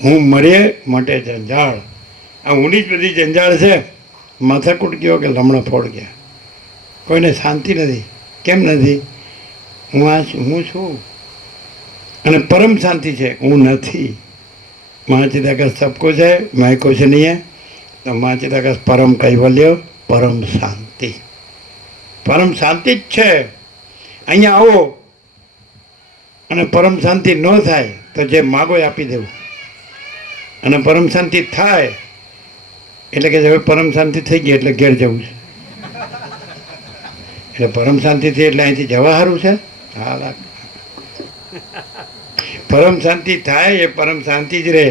હું મરે મટે જંજાળ. આ ઊની જ બધી જંજાળ છે. માથાકૂટ ગયો કે લમણા ફોડ ગયા, કોઈને શાંતિ નથી. કેમ નથી? હું છું અને પરમ શાંતિ છે, હું નથી. મહાચિદાકાશ સબકો છે, મેં કુછ નહીં હે. તો મહાચિદાકાશ પરમ કૈવલ્ય, પરમ શાંતિ. પરમ શાંતિ જ છે. અહીંયા આવો અને પરમ શાંતિ ન થાય તો જે માગો એ આપી દેવું, અને પરમ શાંતિ થાય એટલે કે હવે પરમ શાંતિ થઈ ગઈ એટલે ઘેર જવું છે. એટલે પરમ શાંતિ થઈ એટલે અહીંથી જવા સારું છે. હા, પરમ શાંતિ થાય એ પરમ શાંતિ જ રહે,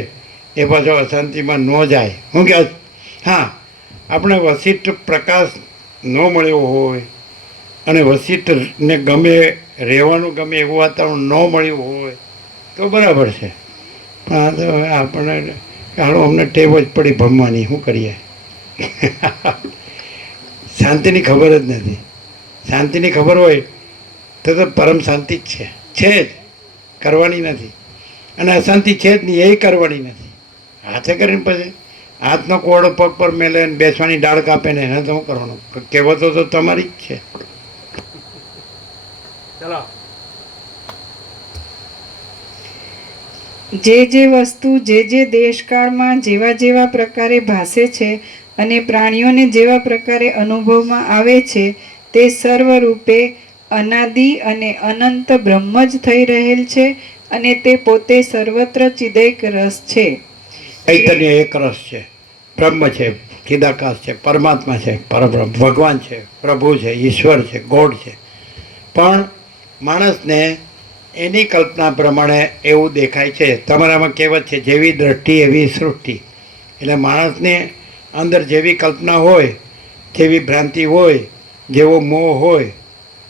એ પાછો અશાંતિમાં ન જાય. શું કે હા, આપણે વશિષ્ઠ પ્રકાશ ન મળ્યો હોય અને વશિષ્ઠને ગમે, રહેવાનું ગમે એવું વાતાવરણ ન મળ્યું હોય તો બરાબર છે. પણ આ તો આપણને હાલો અમને ટેવ જ પડી ભમવાની, શું કરીએ? શાંતિની ખબર જ નથી. શાંતિની ખબર હોય તો પરમ શાંતિ જ છે જ, કરવાની નથી. અને અશાંતિ છે જ નહીં, એ કરવાની નથી. હાથે કરીને પછી હાથનો કોળો પગ પર મેલે ને બેસવાની ડાળ કાપે ને એને તો શું કરવાનું? કહેવતો તો તમારી જ છે. ચલો. જે વસ્તુ જે દેશકાળમાં જેવા જેવા પ્રકારે ભાસે છે અને પ્રાણીઓને જેવા પ્રકારે અનુભવમાં આવે છે તે સર્વરૂપે અનાદિ અને અનંત બ્રહ્મ જ થઈ રહેલ છે અને તે પોતે સર્વત્ર ચિદૈક રસ છે. ચૈતન્ય એક રસ છે, બ્રહ્મ છે, ચિદાકાશ છે, પરમાત્મા છે, પરબ્રહ્મ ભગવાન છે, પ્રભુ છે, ઈશ્વર છે, ગોડ છે. પણ માણસને એની કલ્પના પ્રમાણે એવું દેખાય છે. તમારામાં કહેવત છે, જેવી દ્રષ્ટિ એવી સૃષ્ટિ. એટલે માણસને અંદર જેવી કલ્પના હોય, જેવી ભ્રાંતિ હોય, જેવો મોહ હોય,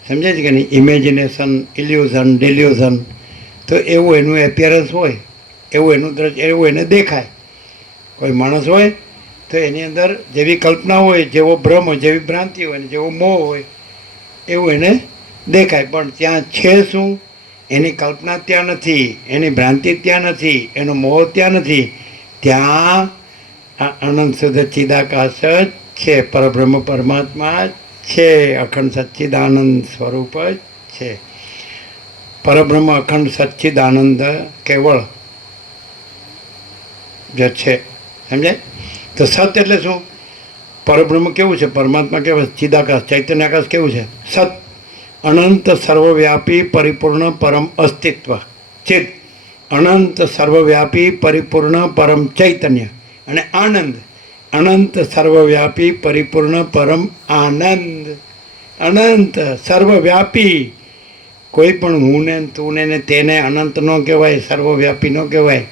સમજે છે કે નહીં? ઇમેજિનેશન, ઇલ્યુઝન, ડિલ્યુઝન, તો એવું એનું એપિયરન્સ હોય, એવું એનું દ્રશ્ય, એવું એને દેખાય. કોઈ માણસ હોય તો એની અંદર જેવી કલ્પના હોય, જેવો ભ્રમ હોય, જેવી ભ્રાંતિ હોય, જેવો મોહ હોય, એવું એને દેખાય. પણ ત્યાં છે શું? એની કલ્પના ત્યાં નથી, એની ભ્રાંતિ ત્યાં નથી, એનો મોહ ત્યાં નથી. ત્યાં આ અનંત શુદ્ધ ચિદાકાશ જ છે, પરબ્રહ્મ પરમાત્મા જ છે, અખંડ સચ્ચિદાનંદ સ્વરૂપ જ છે. પરબ્રહ્મ અખંડ સચ્ચિદાનંદ કેવળ જે છે, સમજાય? તો સત એટલે શું? પરબ્રહ્મ કેવું છે? પરમાત્મા કેવું? ચિદાકાશ, ચૈતન્યાકાશ કેવું છે? સત, અનંત સર્વવ્યાપી પરિપૂર્ણ પરમ અસ્તિત્વ. ચિત અનંત સર્વવ્યાપી પરિપૂર્ણ પરમ ચૈતન્ય. અને આનંદ, અનંત સર્વવ્યાપી પરિપૂર્ણ પરમ આનંદ. અનંત સર્વવ્યાપી, કોઈ પણ હું ને તું ને તેને અનંત ન કહેવાય, સર્વવ્યાપી ન કહેવાય.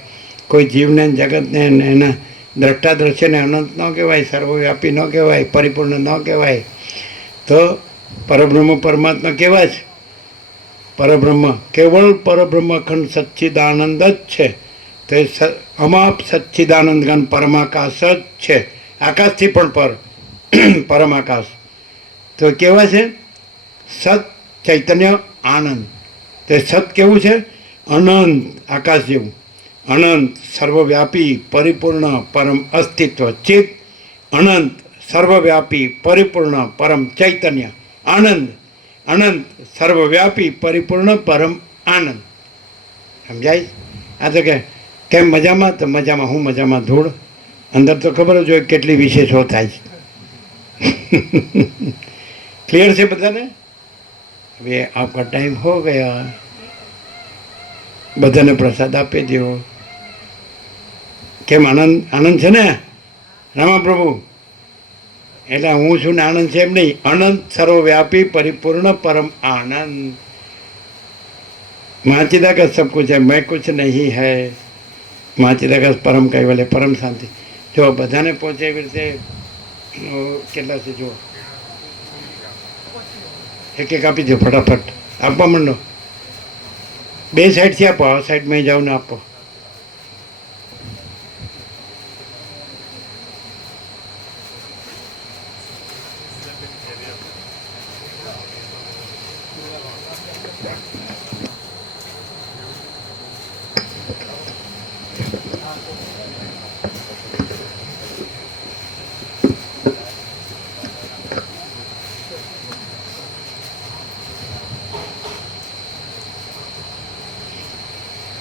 કોઈ જીવને જગતને એના દ્રષ્ટા દ્રશ્યને અનંત ન કહેવાય, સર્વવ્યાપી ન કહેવાય, પરિપૂર્ણ ન કહેવાય. તો પરબ્રહ્મ પરમાત્મા કેવા છે? પરબ્રહ્મ, કેવળ પરબ્રહ્મ અખંડ સચ્ચિદાનંદ જ છે. તે અમાપ સચ્ચિદાનંદ ઘન પરમાકાશ જ છે. આકાશથી પણ પરમાકાશ. તો કેવા છે? સત ચૈતન્ય આનંદ. તે સત કેવું છે? અનંત, આકાશ જેવું. અનંત સર્વવ્યાપી પરિપૂર્ણ પરમ અસ્તિત્વ ચિત્ત. અનંત સર્વવ્યાપી પરિપૂર્ણ પરમ ચૈતન્ય આનંદ. અનંત સર્વવ્યાપી પરિપૂર્ણ પરમ આનંદ. સમજાય? આ તો કે કેમ મજામાં? તો મજામાં, હું મજામાં. ધૂળ અંદર તો ખબર જ હોય કેટલી વિશેષો થાય છે. ક્લિયર છે બધાને? હવે આપકા ટાઈમ હો ગયા, બધાને પ્રસાદ આપી દો. કેમ આનંદ? આનંદ છે ને રામા પ્રભુ? એટલે હું છું ને આનંદ છે એમ નહીં. અનંત સર્વવ્યાપી પરિપૂર્ણ પરમ આનંદ. माचिदा का सब कुछ है, मैं कुछ नहीं है. माचिदा का परम કૈવલ્ય, પરમ શાંતિ. જો બધાને પહોંચે એવી રીતે કેટલા છે જો એક એક આપી દો ફટાફટ. આપવા માંડો. બે સાઈડથી આપો, આ સાઈડમાં જાઓ ને આપો.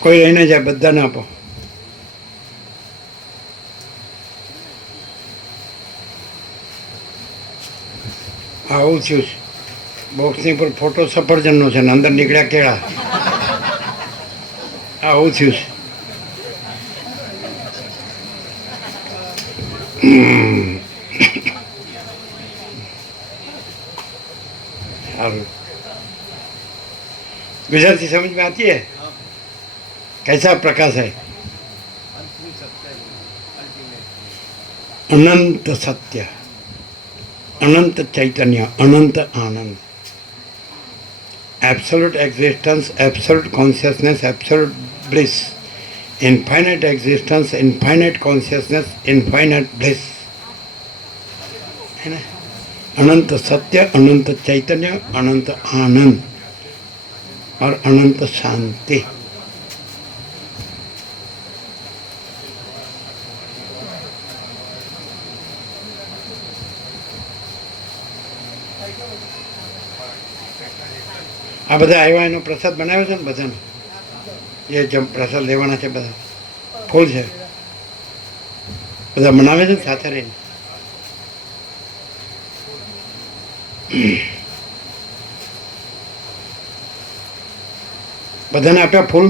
કોઈ રહીને જાય, બધાને આપો. આવું થયું છે. બોક્સની પર ફોટો સફરજનનો છે ને અંદર નીકળ્યા કેળા. આવું થયું છે. સારું. गुजराती समझ में आती है? कैसा प्रकाश है? अनंत सत्य, अनंत चैतन्य, अनंत आनंद. Absolute existence, absolute consciousness, absolute bliss. Infinite existence, infinite consciousness, infinite bliss. है ना? अनंत सत्य, अनंत चैतन्य, अनंत आनंद और अनंत शांति. આ બધા આવ્યા એનો પ્રસાદ બનાવ્યો છે ને બધાનો? જે પ્રસાદ લેવાના છે બધા ફૂલ છે, બધા બનાવે છે સાથે રહીને. બધાને આપ્યા ફૂલ?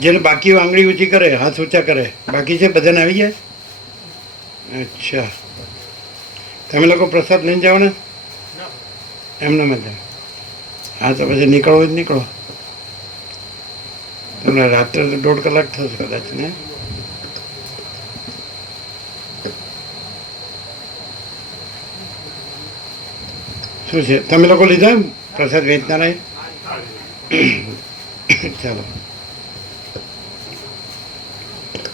જેને બાકી હોય આંગળી ઊંચી કરે, હાથ ઊંચા કરે. બાકી છે બધાને આવી જાય? અચ્છા, તમે લોકો પ્રસાદ લઈને જાઓ ને? એમને મજા. હા, તો પછી નીકળવો જ નીકળો. તમને રાત્રે તો 1.5 કલાક થશે કદાચ ને? શું છે, તમે લોકો લીધા પ્રસાદ વેચનારા? ચાલો.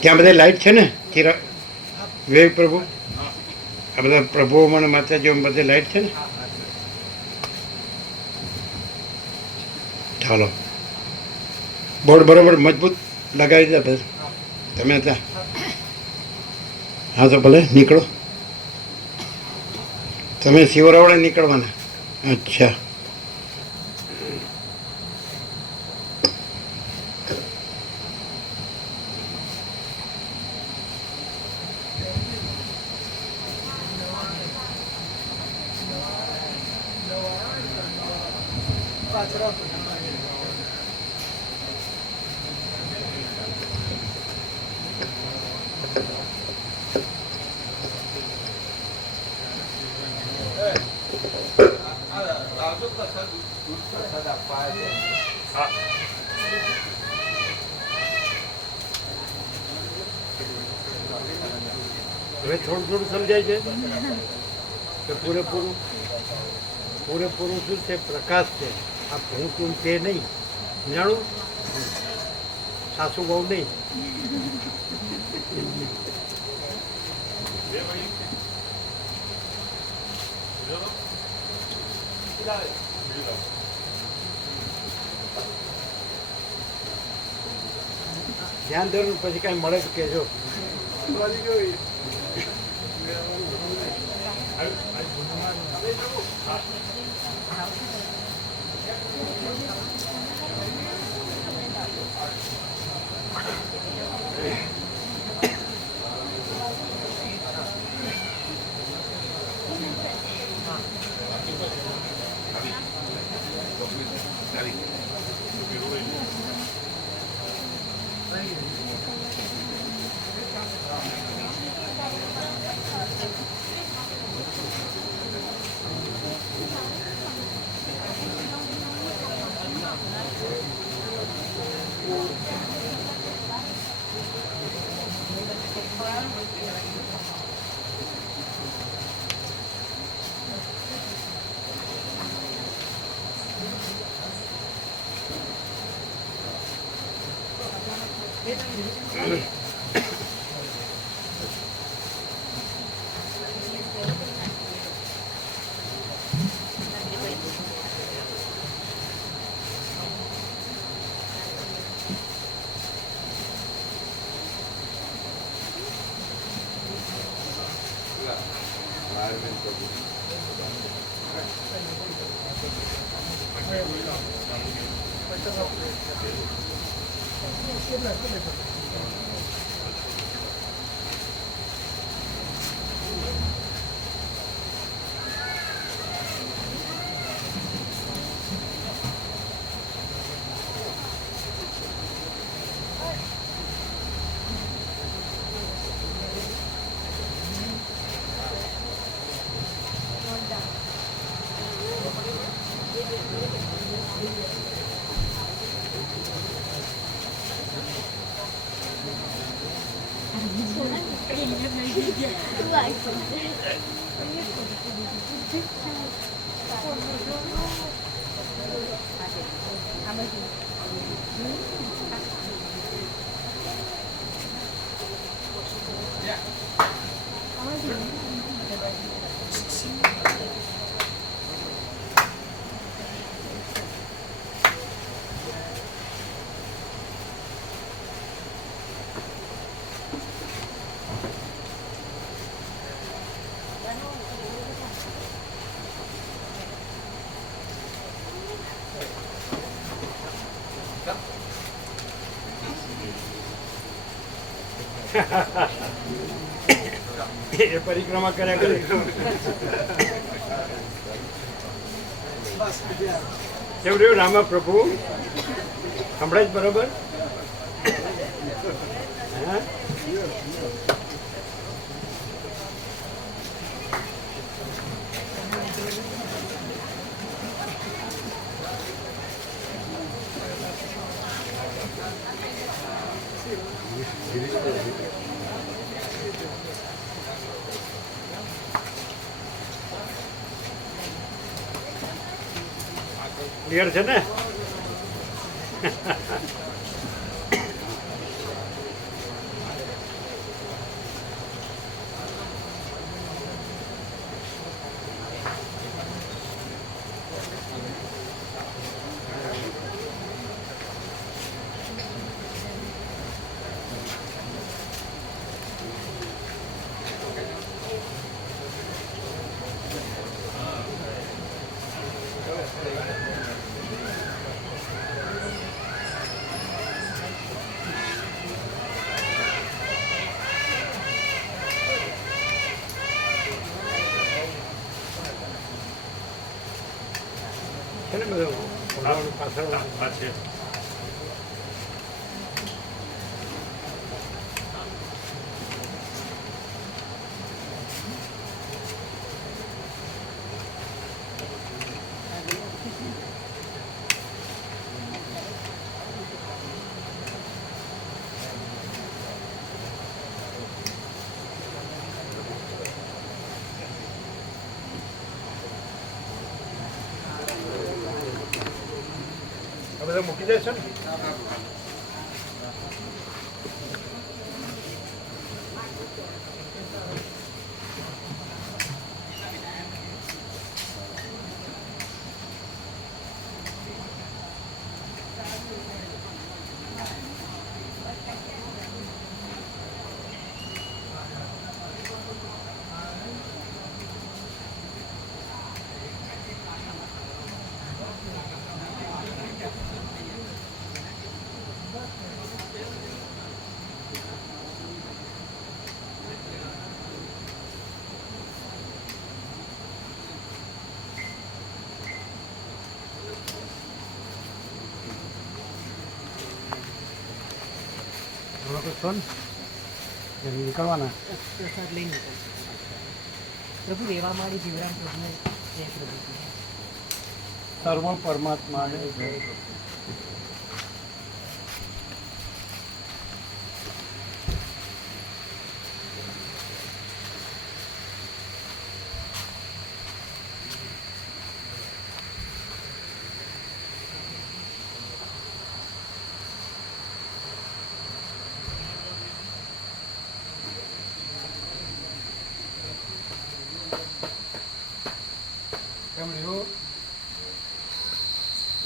ત્યાં બધા લાઈટ છે ને? વિવેક પ્રભુ, આ બધા પ્રભુઓ મને માતાજીઓ બધે લાઈટ છે ને? ચાલો, બોર્ડ બરાબર મજબૂત લગાવી દીધા બસ તમે હતા? હા, તો ભલે નીકળો. તમે શિવરાવડે નીકળવાના? અચ્છા. હા હવે થોડું થોડું સમજાય છે કે પૂરેપૂરું પૂરેપૂરું શું છે? પ્રકાશ છે. આ હું તું તે નહીં, જાણું સાસુ બહુ નહીં. ધ્યાન દેવાનું, પછી કાંઈ મળે તો કહેજો. એ પરિક્રમા કર્યા કરે. કેમ રહ્યું રામા પ્રભુ? સંભળાય જ બરોબર? હા, ક્લિયર છે ને? છે ને બધું પાછળ આ છે બધા મૂકી દેશો ને? નીકળવાના પ્રસાદ લઈ નીકળ પ્રભુ રેવા માડી જીવરામ પ્રભુને જય પ્રભુ સર્વ પરમાત્માને જય. કેમ રહ્યું?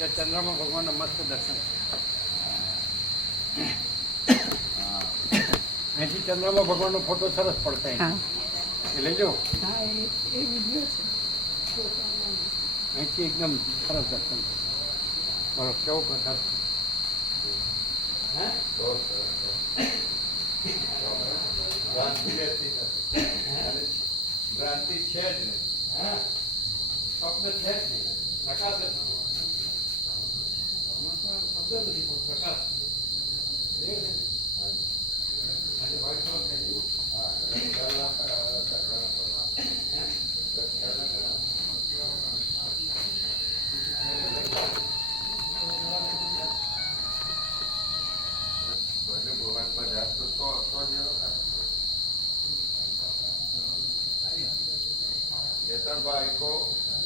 એ ચંદ્રમાં ભગવાનના મસ્ત દર્શન. અહીંથી ચંદ્રમાં ભગવાનનો ફોટો સરસ પડતા એ લઈ જાઓ. અહીંથી એકદમ સરસ દર્શન. બરો કેવો પ્રકાર ભ્રાંતિ છે જ નહીં. સ્વપ્ન છે જ નહીં. પ્રકાશ જ શબ્દ નથી પણ પ્રકાશ. ભાઈ કો